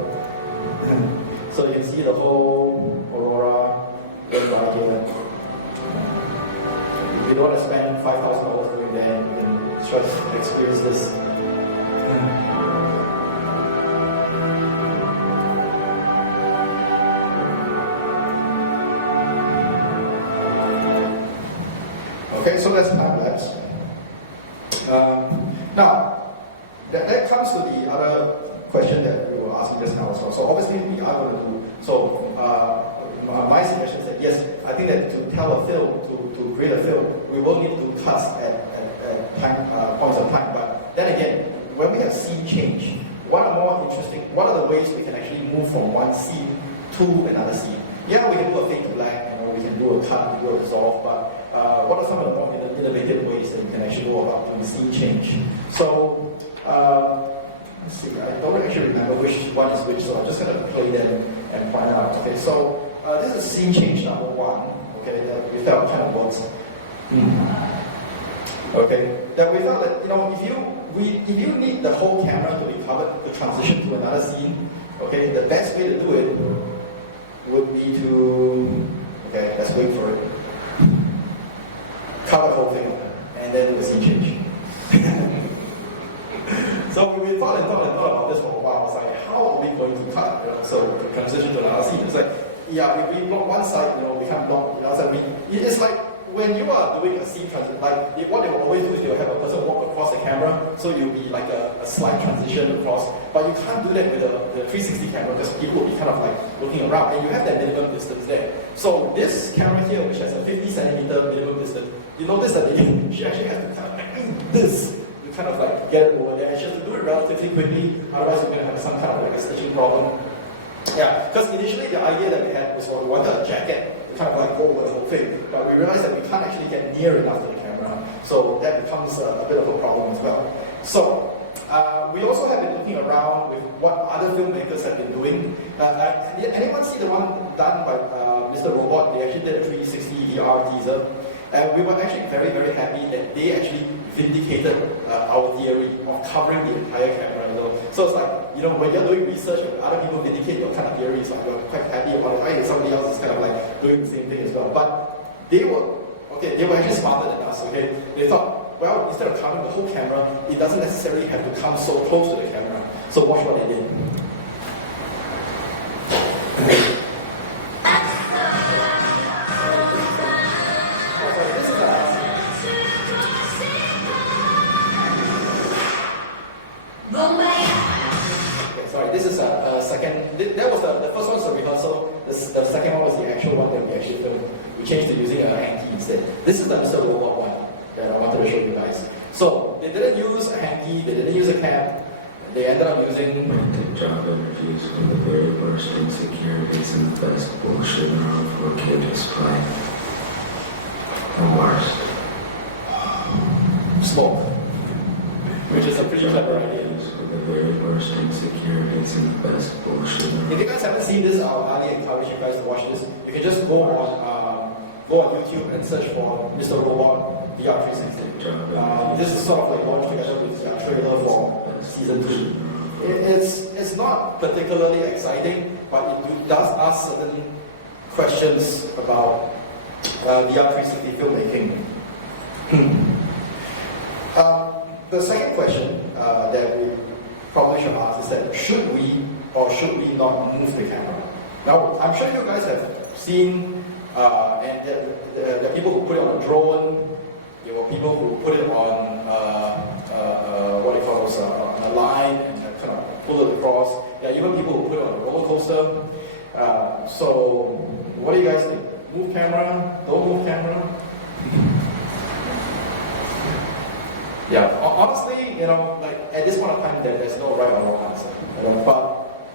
So you can see the whole aurora going by here. If you don't want to spend $5,000 going there, you can just experience this. Okay, so that's time-lapse. Now, that comes to the other question that we were asking just now as well. So obviously we are going to do, so my suggestion is that yes, I think that to tell a film, to create a film, we will need to cut at points of time. But then again, when we have scene change, what are the ways we can actually move from one scene to another scene? Yeah, we can do a fade to black, we can do a cut, we can do a resolve, but what are some of the more innovative ways that you can actually go about doing scene change? So, let's see, I don't actually remember which one is which, so I'm just going to play them and find out. Okay, so this is scene change number 1, okay, that we felt kind of works. Okay, that we felt that, if you need the whole camera to be covered to transition to another scene, okay, the best way to do it would be to, okay, let's wait for it. Cover the whole thing and then do a scene change. So we thought about this for a while. It's like, how are we going to cut? So to transition to another scene. It's like, yeah, if we block one side, we can't block the other side. It's like when you are doing a scene transition, like what they will always do is they will have a person walk across the camera, so you'll be like a slight transition across. But you can't do that with the 360 camera because people will be kind of like looking around, and you have that minimum distance there. So this camera here, which has a 50 centimeter minimum distance, you notice that she actually has to kind of like this to kind of like get it over there. And she has to do it relatively quickly, otherwise we're going to have some kind of like a stitching problem. Yeah, because initially the idea that we had was we wanted a jacket to kind of like go over the whole thing, but we realized that we can't actually get near enough to the camera, so that becomes a bit of a problem as well. So we also have been looking around with what other filmmakers have been doing. Anyone see the one done by Mr. Robot? They actually did a 360 VR teaser. And we were actually very, very happy that they actually vindicated our theory of covering the entire camera. You know? So it's like, you know, when you're doing research and other people vindicate your kind of theories, like you're quite happy about it, right? And somebody else is kind of like doing the same thing as well. But they were actually smarter than us, okay? They thought, well, instead of covering the whole camera, it doesn't necessarily have to come so close to the camera. So watch what they did. This is a second. That was the first one was a rehearsal. The second one was the actual one that we actually filmed. We changed to using a hanky instead. This is the Mr. Robot one that I wanted to show you guys. So they didn't use a hanky. They didn't use a cam. They ended up using job interviews with the very worst insecurities and the best bullshit on our 4K display. The worst. Smoke, which is a pretty clever idea. The very worst insecurities and the best bullshit. If you guys haven't seen this, I'll highly encourage you guys to watch this. You can just go on YouTube and search for Mr. Robot VR 360. This is sort of like launched together with the trailer for season 2. It's not particularly exciting, but it does ask certain questions about VR 360 filmmaking. The second question that we probably should ask is that should we or should we not move the camera? Now, I'm sure you guys have seen, and there are people who put it on a drone, there were people who put it on, what do you call those, on a line and kind of pull it across. There are even people who put it on a roller coaster. So, what do you guys think? Move camera? Don't move camera? Yeah, honestly, you know, like at this point of time, there's no right or wrong answer. You know? But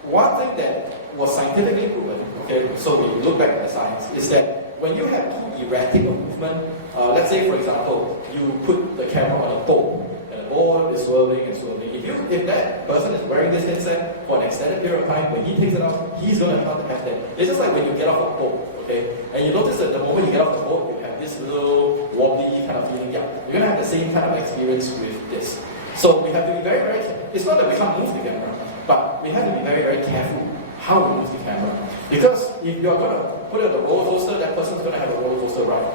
one thing that was scientifically proven, okay, so we look back at the science, is that when you have too erratic a movement, let's say for example, you put the camera on a boat, and the boat is swirling and swirling. If that person is wearing this headset for an extended period of time, when he takes it out, he's going to have that. It's just like when you get off a boat, okay, and you notice that the moment you get off the boat, you have this little wobbly kind of feeling. Yeah, you're going to have the same kind of experience with this. So we have to be very, very careful. It's not that we can't move the camera, but we have to be very, very careful how we move the camera. Because if you're going to put it on a roller coaster, that person's going to have a roller coaster ride.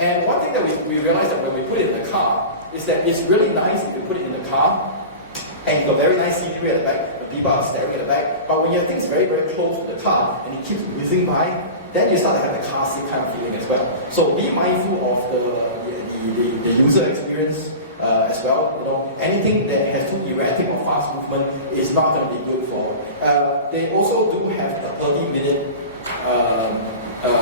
And one thing that we realized that when we put it in the car is that it's really nice if you put it in the car and you've got very nice scenery at the back, the people are staring at the back, but when you have things very, very close to the car and it keeps whizzing by, then you start to have the car seat kind of feeling as well. So be mindful of the user experience as well. You know, anything that has too erratic or fast movement is not going to be good for. They also do have a 30-minute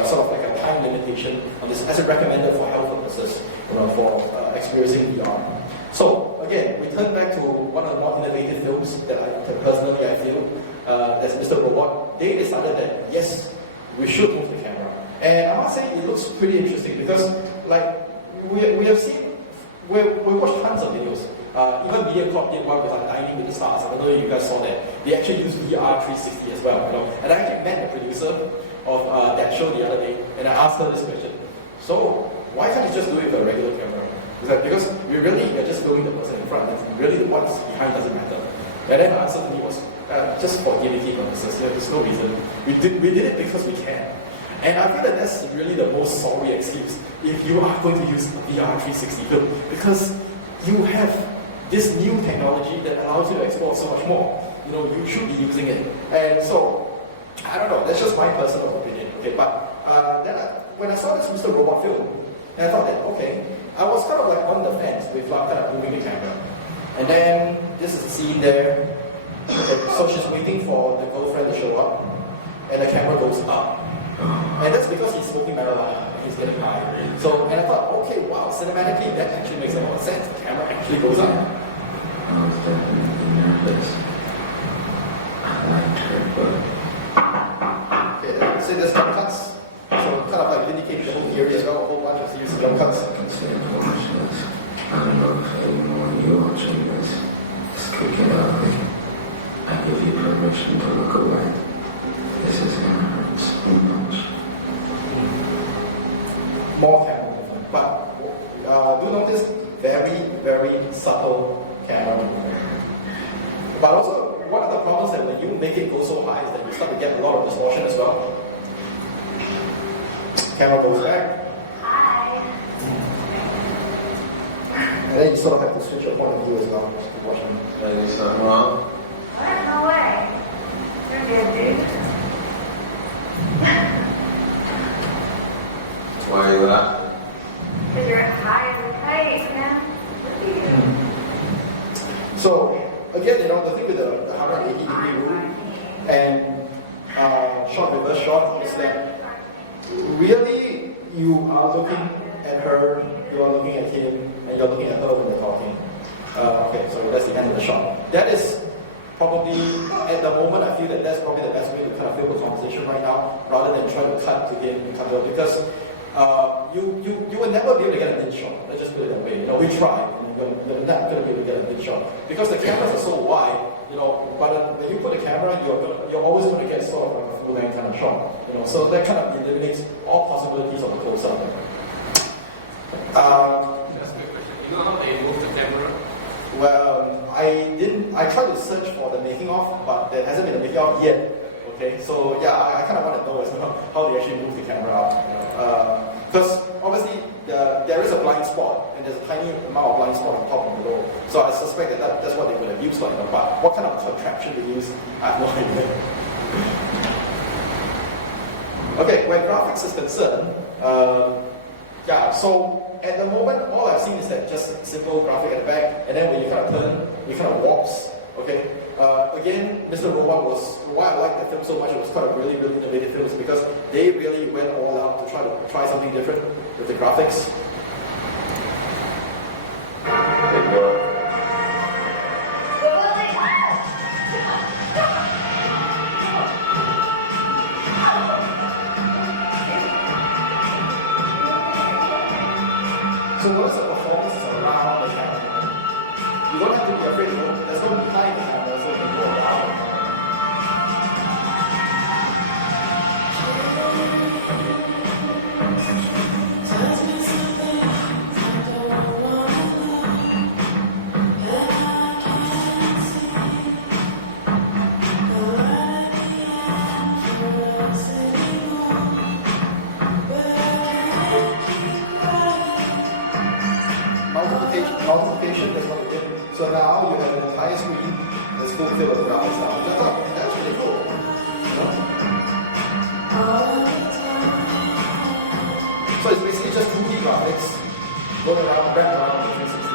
sort of like a time limitation on this, as recommended for health purposes, you know, for experiencing VR. So again, we turn back to one of the more innovative films that personally I feel, that's Mr. Robot. They decided that yes, we should move the camera, and I must say it looks pretty interesting because like we have seen, we watched tons of videos. Even MediaCorp did one with Dining with the Stars. I don't know if you guys saw that. They actually used VR 360 as well. You know, and I actually met the producer of that show the other day, and I asked her this question. So why can't you just do it with a regular camera? Because you're just filming the person in front. And really, what's behind doesn't matter. And then the answer to me was just for gimmicky purposes. There's no reason. We did it because we can. And I feel that that's really the most sorry excuse if you are going to use a VR 360 film, because you have this new technology that allows you to explore so much more. You know, you should be using it. And so, I don't know, that's just my personal opinion. Okay, but then when I saw this Mr. Robot film, and I thought that, okay, I was kind of like on the fence with kind of moving the camera. And then this is the scene there. So she's waiting for the girlfriend to show up, and the camera goes up. And that's because he's smoking marijuana. He's getting high. So, and I thought, okay, wow, cinematically, that actually makes a lot of sense. The camera actually goes up. I was definitely nervous. I liked her, but Okay, so there's jump cuts. So kind of like indicate the whole theory as well, a whole bunch of series of jump cuts. I can say foolishness. I don't know if anyone on you watching this is kicking out. I give you permission to look away. This is gonna hurt so much. More camera movement. But do notice very, very subtle camera movement. But also, one of the problems that when you make it go so high is that you start to get a lot of distortion as well. Camera goes back. Hi. And then you sort of have to switch your point of view as well. Just keep watching. Is something wrong? What? No way. You're good, dude. Why are you laughing? Because you're high as a kite, man. Look at you. So, again, you know, the thing with the 180-degree rule and short reverse shot is that really you are looking at her, you are looking at him, and you're looking at her when they're talking. Okay, so that's the end of the shot. That is probably, at the moment, I feel that that's probably the best way to kind of film a conversation right now, rather than trying to cut to him, cut to her, because you will never be able to get a mid shot. Let's just put it that way. You know, we try, and you're not going to be able to get a mid shot because the cameras are so wide. You know, but when you put a camera, you're always going to get sort of like a full length kind of shot. You know, so that kind of eliminates all possibilities of a close up. That's my question. You know how they move the camera? Well, I tried to search for the making of, but there hasn't been a making of yet. Okay, so yeah, I kind of want to know as well how they actually move the camera out. Because obviously there is a blind spot, and there's a tiny amount of blind spot on top and below. So I suspect that's what they would have used, like, but what kind of contraption they use, I have no idea. Okay, where graphics is concerned, yeah, so at the moment, all I've seen is that just simple graphic at the back, and then when you kind of turn, it kind of warps. Okay. Again, Mr. Robot was why I liked the film so much. It was quite a really, really innovative film, is because they really went all out to try something different with the graphics. So notice the performance is around the camera. You don't have to be afraid, there's no behind the camera, so you can go around. Multiplication, that's what we did. So now you have an entire screen that's full filled with graphics now. That's really cool. You know? So it's basically just 2D graphics going around, wrapped around the 360.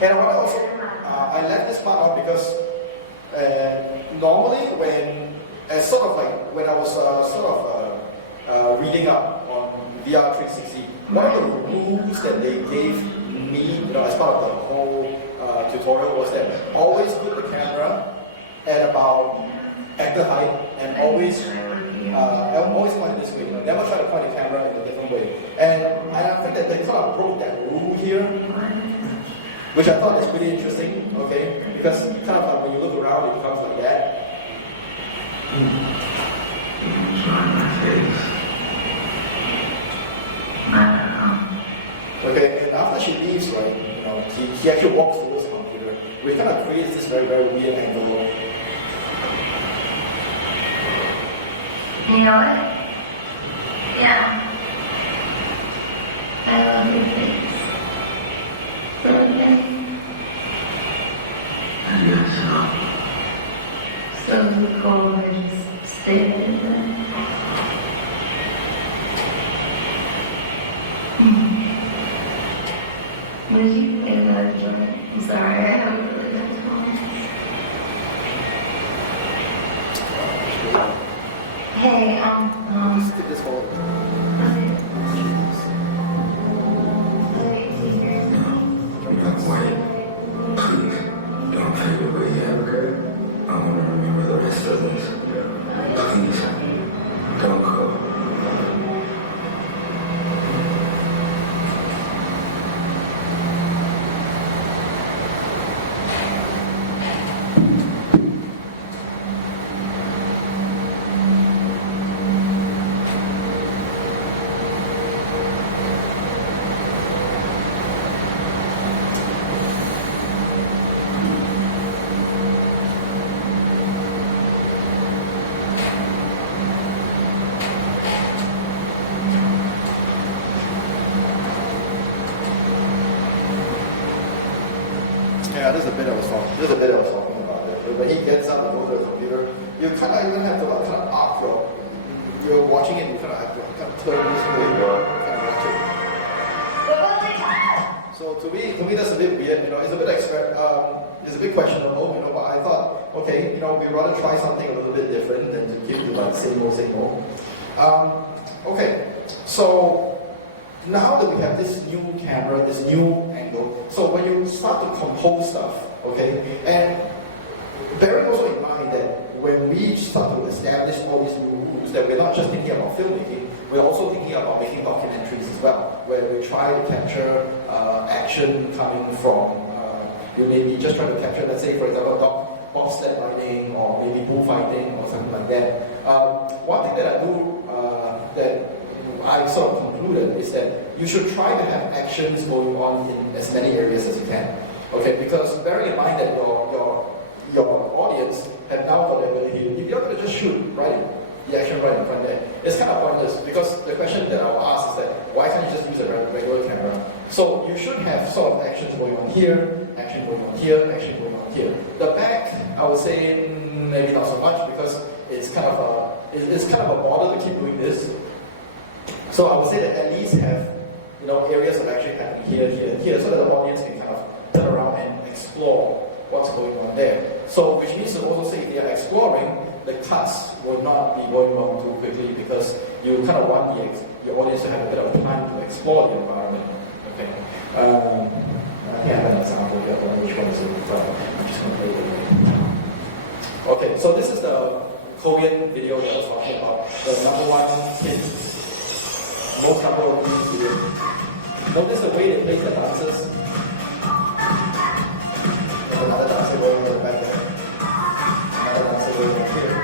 And I want to also, I left this part out because normally when I was reading up on VR 360, one of the rules that they gave me, you know, as part of the whole tutorial was that always put the camera at about actor height and always point it this way. You know, never try to point the camera in a different way. And I think that they sort of broke that rule here, which I thought is pretty interesting, okay? Because kind of like when you look around, it becomes like that. Okay, and after she leaves, right, you know, he actually walks towards the computer, which kind of creates this very, very weird angle. You know what? Yeah. I love your face. So again. I guess so. So cool, I just stay there. What did you say about a joint? I'm sorry, I haven't really got the phone. Hey, Just take this forward. Wait, please, don't fade away yet. I want to remember the rest of this. Please, don't go. Yeah, this is a bit I was talking about. When he gets up and goes to the computer, you kind of even have to kind of arc you're watching it, you kind of have to kind of turn this way, kind of watch it. So to me that's a bit weird. It's a bit it's a bit questionable. But I thought, okay, we'd rather try something a little bit different than to keep to like same old. Okay, so now that we have this new camera, this new angle, so when you start to compose stuff, okay, and bearing also in mind that when we start to establish all these new rules, that we're not just thinking about filmmaking, we're also thinking about making documentaries as well, where we try to capture action coming from, you may be just trying to capture, let's say, for example, box sled riding, or maybe bullfighting, or something like that. One thing that I do, that I sort of concluded is that you should try to have actions going on in as many areas as you can. Okay, because bearing in mind that your audience have now got the ability, if you're going to just shoot the action right in front there, it's kind of pointless, because the question that I will ask is that why can't you just use a regular camera? So you should have sort of actions going on here, action going on here, action going on here. The back, I would say maybe not so much, because it's kind of a bother to keep doing this. So I would say that at least have areas of action happening here, here, and here, so that the audience can kind of turn around and explore what's going on there. So which means to also say if they are exploring, the cuts will not be going on too quickly, because you kind of want your audience to have a bit of time to explore the environment. Okay. I think I have an example here on which one is it, but I'm just going to play it. Okay, so this is the Korean video that I was talking about, the #1 hit. Most number of views here. Notice the way they place the dancers. There's another dancer going in the back there. Another dancer going in here.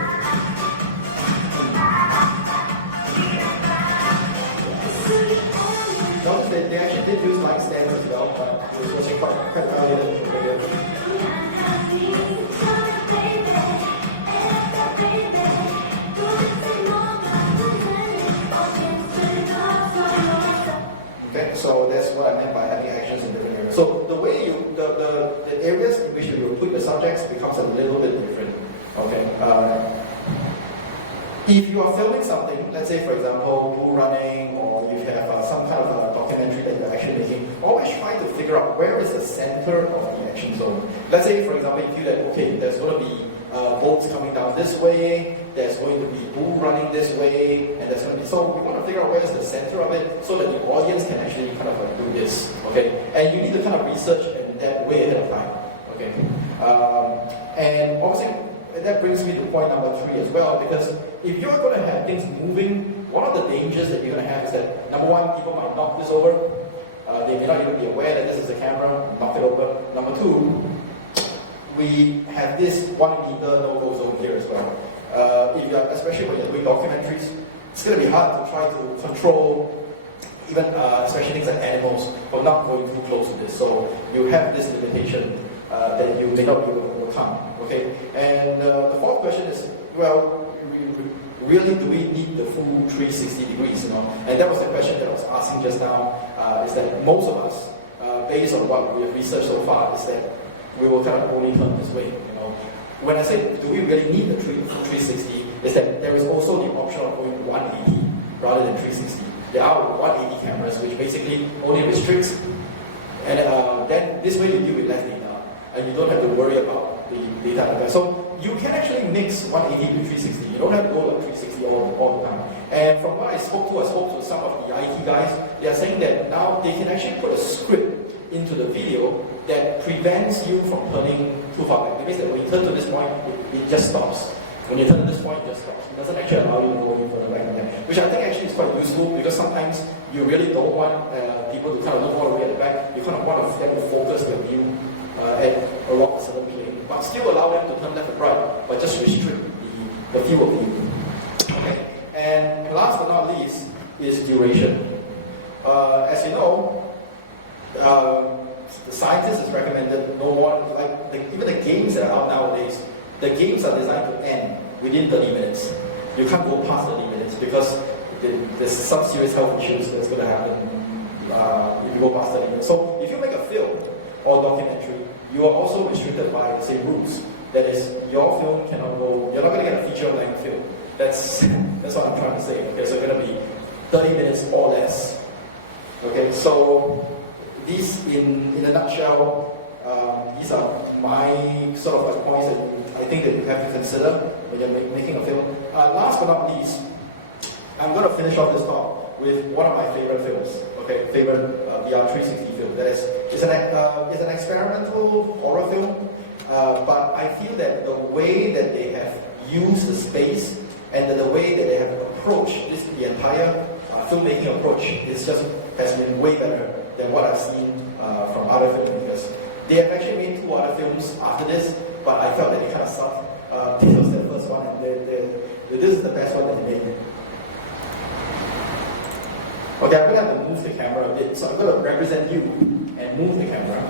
Notice that they actually did use mic stands as well, but it was actually quite validated in the video. Okay, so that's what I meant by having actions in different areas. So the way the areas in which you put the subjects becomes a little bit different. Okay. If you are filming something, let's say for example bull running, or you have some kind of a documentary that you're actually making, always try to figure out where is the center of the action zone. Let's say for example you feel that okay, there's going to be boats coming down this way, there's going to be bull running this way, and there's going to be, so we want to figure out where is the center of it, so that the audience can actually kind of do this, okay? And you need to kind of research in that way ahead of time, okay? And obviously, that brings me to point number 3 as well, because if you're going to have things moving, one of the dangers that you're going to have is that, number 1, people might knock this over, they may not even be aware that this is a camera, knock it over. Number 2, we have this 1 meter no-go zone here as well. If you're, especially when you're doing documentaries, it's going to be hard to try to control even especially things like animals from not going too close to this. So you have this limitation that you may not be able to overcome. Okay? And the 4th question is, well, really do we need the full 360 degrees? And that was the question that I was asking just now, is that most of us, based on what we have researched so far, is that we will kind of only turn this way. When I say, do we really need the 360, is that there is also the option of going 180 rather than 360. There are 180 cameras cameras, which basically only restricts, and then this way you deal with less data, and you don't have to worry about the data. So you can actually mix 180 to 360. You don't have to go like 360 all the time. And from what I spoke to some of the IT guys, they are saying that now they can actually put a script into the video that prevents you from turning too far back. It means that when you turn to this point, it just stops. When you turn to this point, it just stops. It doesn't actually allow you to go any further back than that, which I think actually is quite useful because sometimes you really don't want people to kind of look all the way at the back. You kind of want them to focus their view along a certain plane, but still allow them to turn left and right, but just restrict the field of view. Okay. And last but not least is duration. As you know, the scientists has recommended no more, even the games that are out nowadays, the games are designed to end within 30 minutes. You can't go past 30 minutes because there's some serious health issues that's going to happen if you go past 30 minutes. So if you make a film or documentary, you are also restricted by the same rules. That is, your film cannot go, you're not going to get a feature-length film. That's what I'm trying to say. Okay, so it's going to be 30 minutes or less. Okay, so these, in a nutshell, these are my sort of like points that I think that you have to consider when you're making a film. Last but not least, I'm going to finish off this talk with one of my favorite films. Okay, favorite VR 360 film. That is, it's an experimental horror film, but I feel that the way that they have used the space and the way that they have approached the entire filmmaking approach has been way better than what I've seen from other filmmakers. They have actually made 2 other films after this, but I felt that they kind of sucked. This was their first one, and this is the best one that they made. Okay, I'm going to have to move the camera a bit, so I'm going to represent you and move the camera.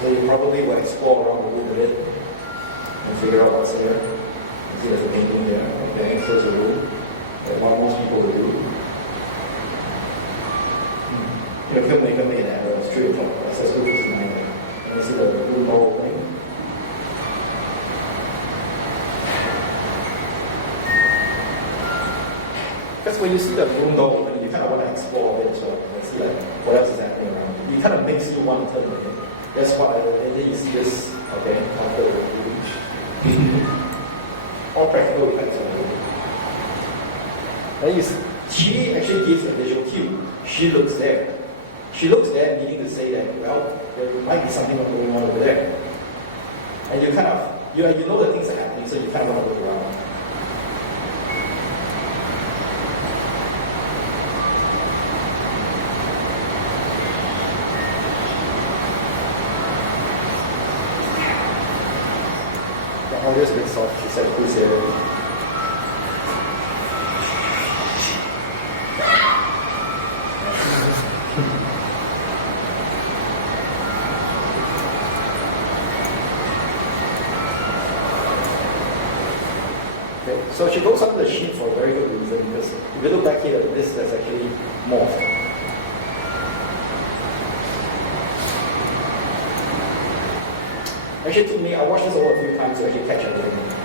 So you probably will explore around the room a bit and figure out what's there. You see there's a painting here. Okay, so there's a room that what most people will do. You know, filmmaker made an error. It's 3 o'clock. It says 2:59. And you see the room door opening. Because when you see the room door opening, you kind of want to explore a bit as well and see like what else is happening around you. It kind of makes you want to turn the head. That's what and then you see this, okay, after the image. All practical effects on the room. Then you see, she actually gives a visual cue. She looks there. She looks there, meaning to say that, well, there might be something going on over there. And you kind of, you know that things are happening, so you kind of want to look around. The audio is a bit soft, she said, who's here? Okay, so she goes under the sheet for a very good reason, because if you look back here, this is actually morphed. Actually, to me, I watched this over a few times to actually catch everything.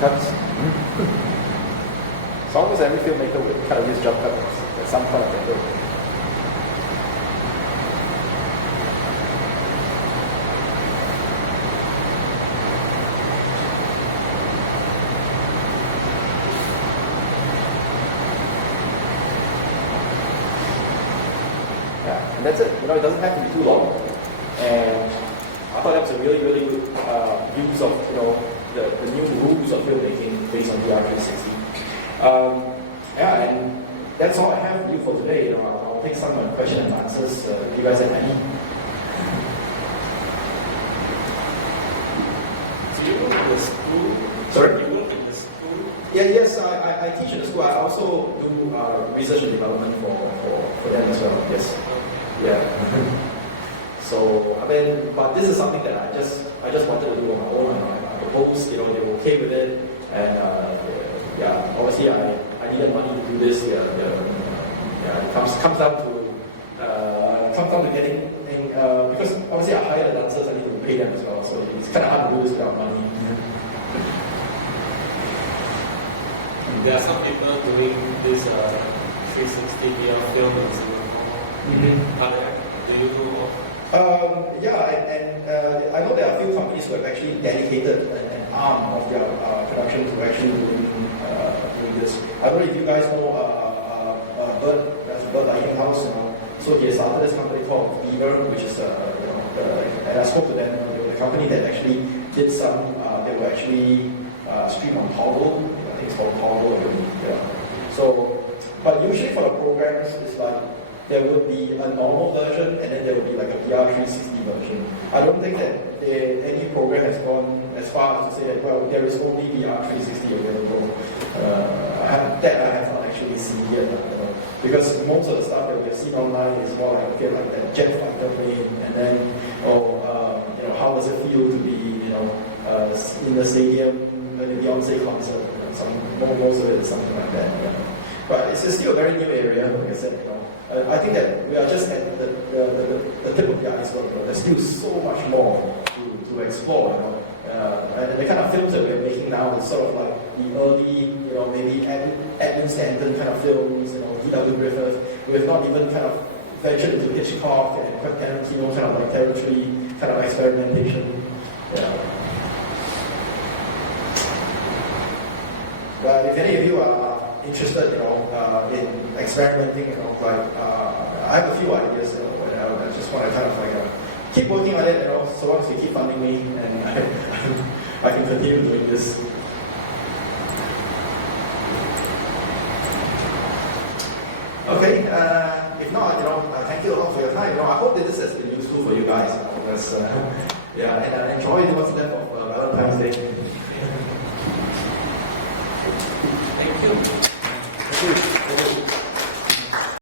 Cuts. So almost every filmmaker would kind of use jump cuts at some point of their film. And that's it. You know, it doesn't have to be too long. And I thought that was a really, really good use of the new rules of filmmaking based on VR360. Yeah, and that's all I have for you for today. I'll take some questions and answers if you guys have any. So you work in the school? Sorry? You work in the school? Yes, I teach in the school. I also do research and development for them as well. Yes. Yeah. So but this is something that I just wanted to do on my own. I proposed, they were okay with it, and yeah, obviously I needed money to do this. Yeah, it comes down to getting because obviously I hire the dancers, I need to pay them as well. So it's kind of hard to do this without money. There are some people doing this 360 VR film in Singapore. Do you know of? Yeah, I know there are a few companies who have actually dedicated an arm of their production to actually doing this. I don't know if you guys know Bird Lighting House. So he started this company called Beaver, which is and I spoke to them. They were the company that actually did some. They were actually stream on Toggle. I think it's called Toggle. Yeah. So, but usually for the programs, it's like there would be a normal version and then there would be like a VR360 version. I don't think that any program has gone as far as to say that, well, there is only VR360 available. I have not actually seen yet. Because most of the stuff that we have seen online is more like, okay, like that jet fighter plane, and then, how does it feel to be, in the stadium at the Beyonce concert? Most of it is something like that. Yeah. But it's still a very new area, like I said. I think that we are just at the tip of the iceberg. There's still so much more to explore. And the kind of films that we're making now is sort of like the early, maybe Edmund Stanton kind of films, D.W. Griffith. We have not even kind of ventured into Hitchcock and Tarantino kind of like territory, kind of experimentation. Yeah. But if any of you are interested, in experimenting, I have a few ideas, and I just want to kind of like keep working on it, so long as you keep funding me, and I can continue doing this. Okay, if not, thank you all for your time. I hope that this has been useful for you guys. Because, and enjoy what's left of Valentine's Day. Thank you.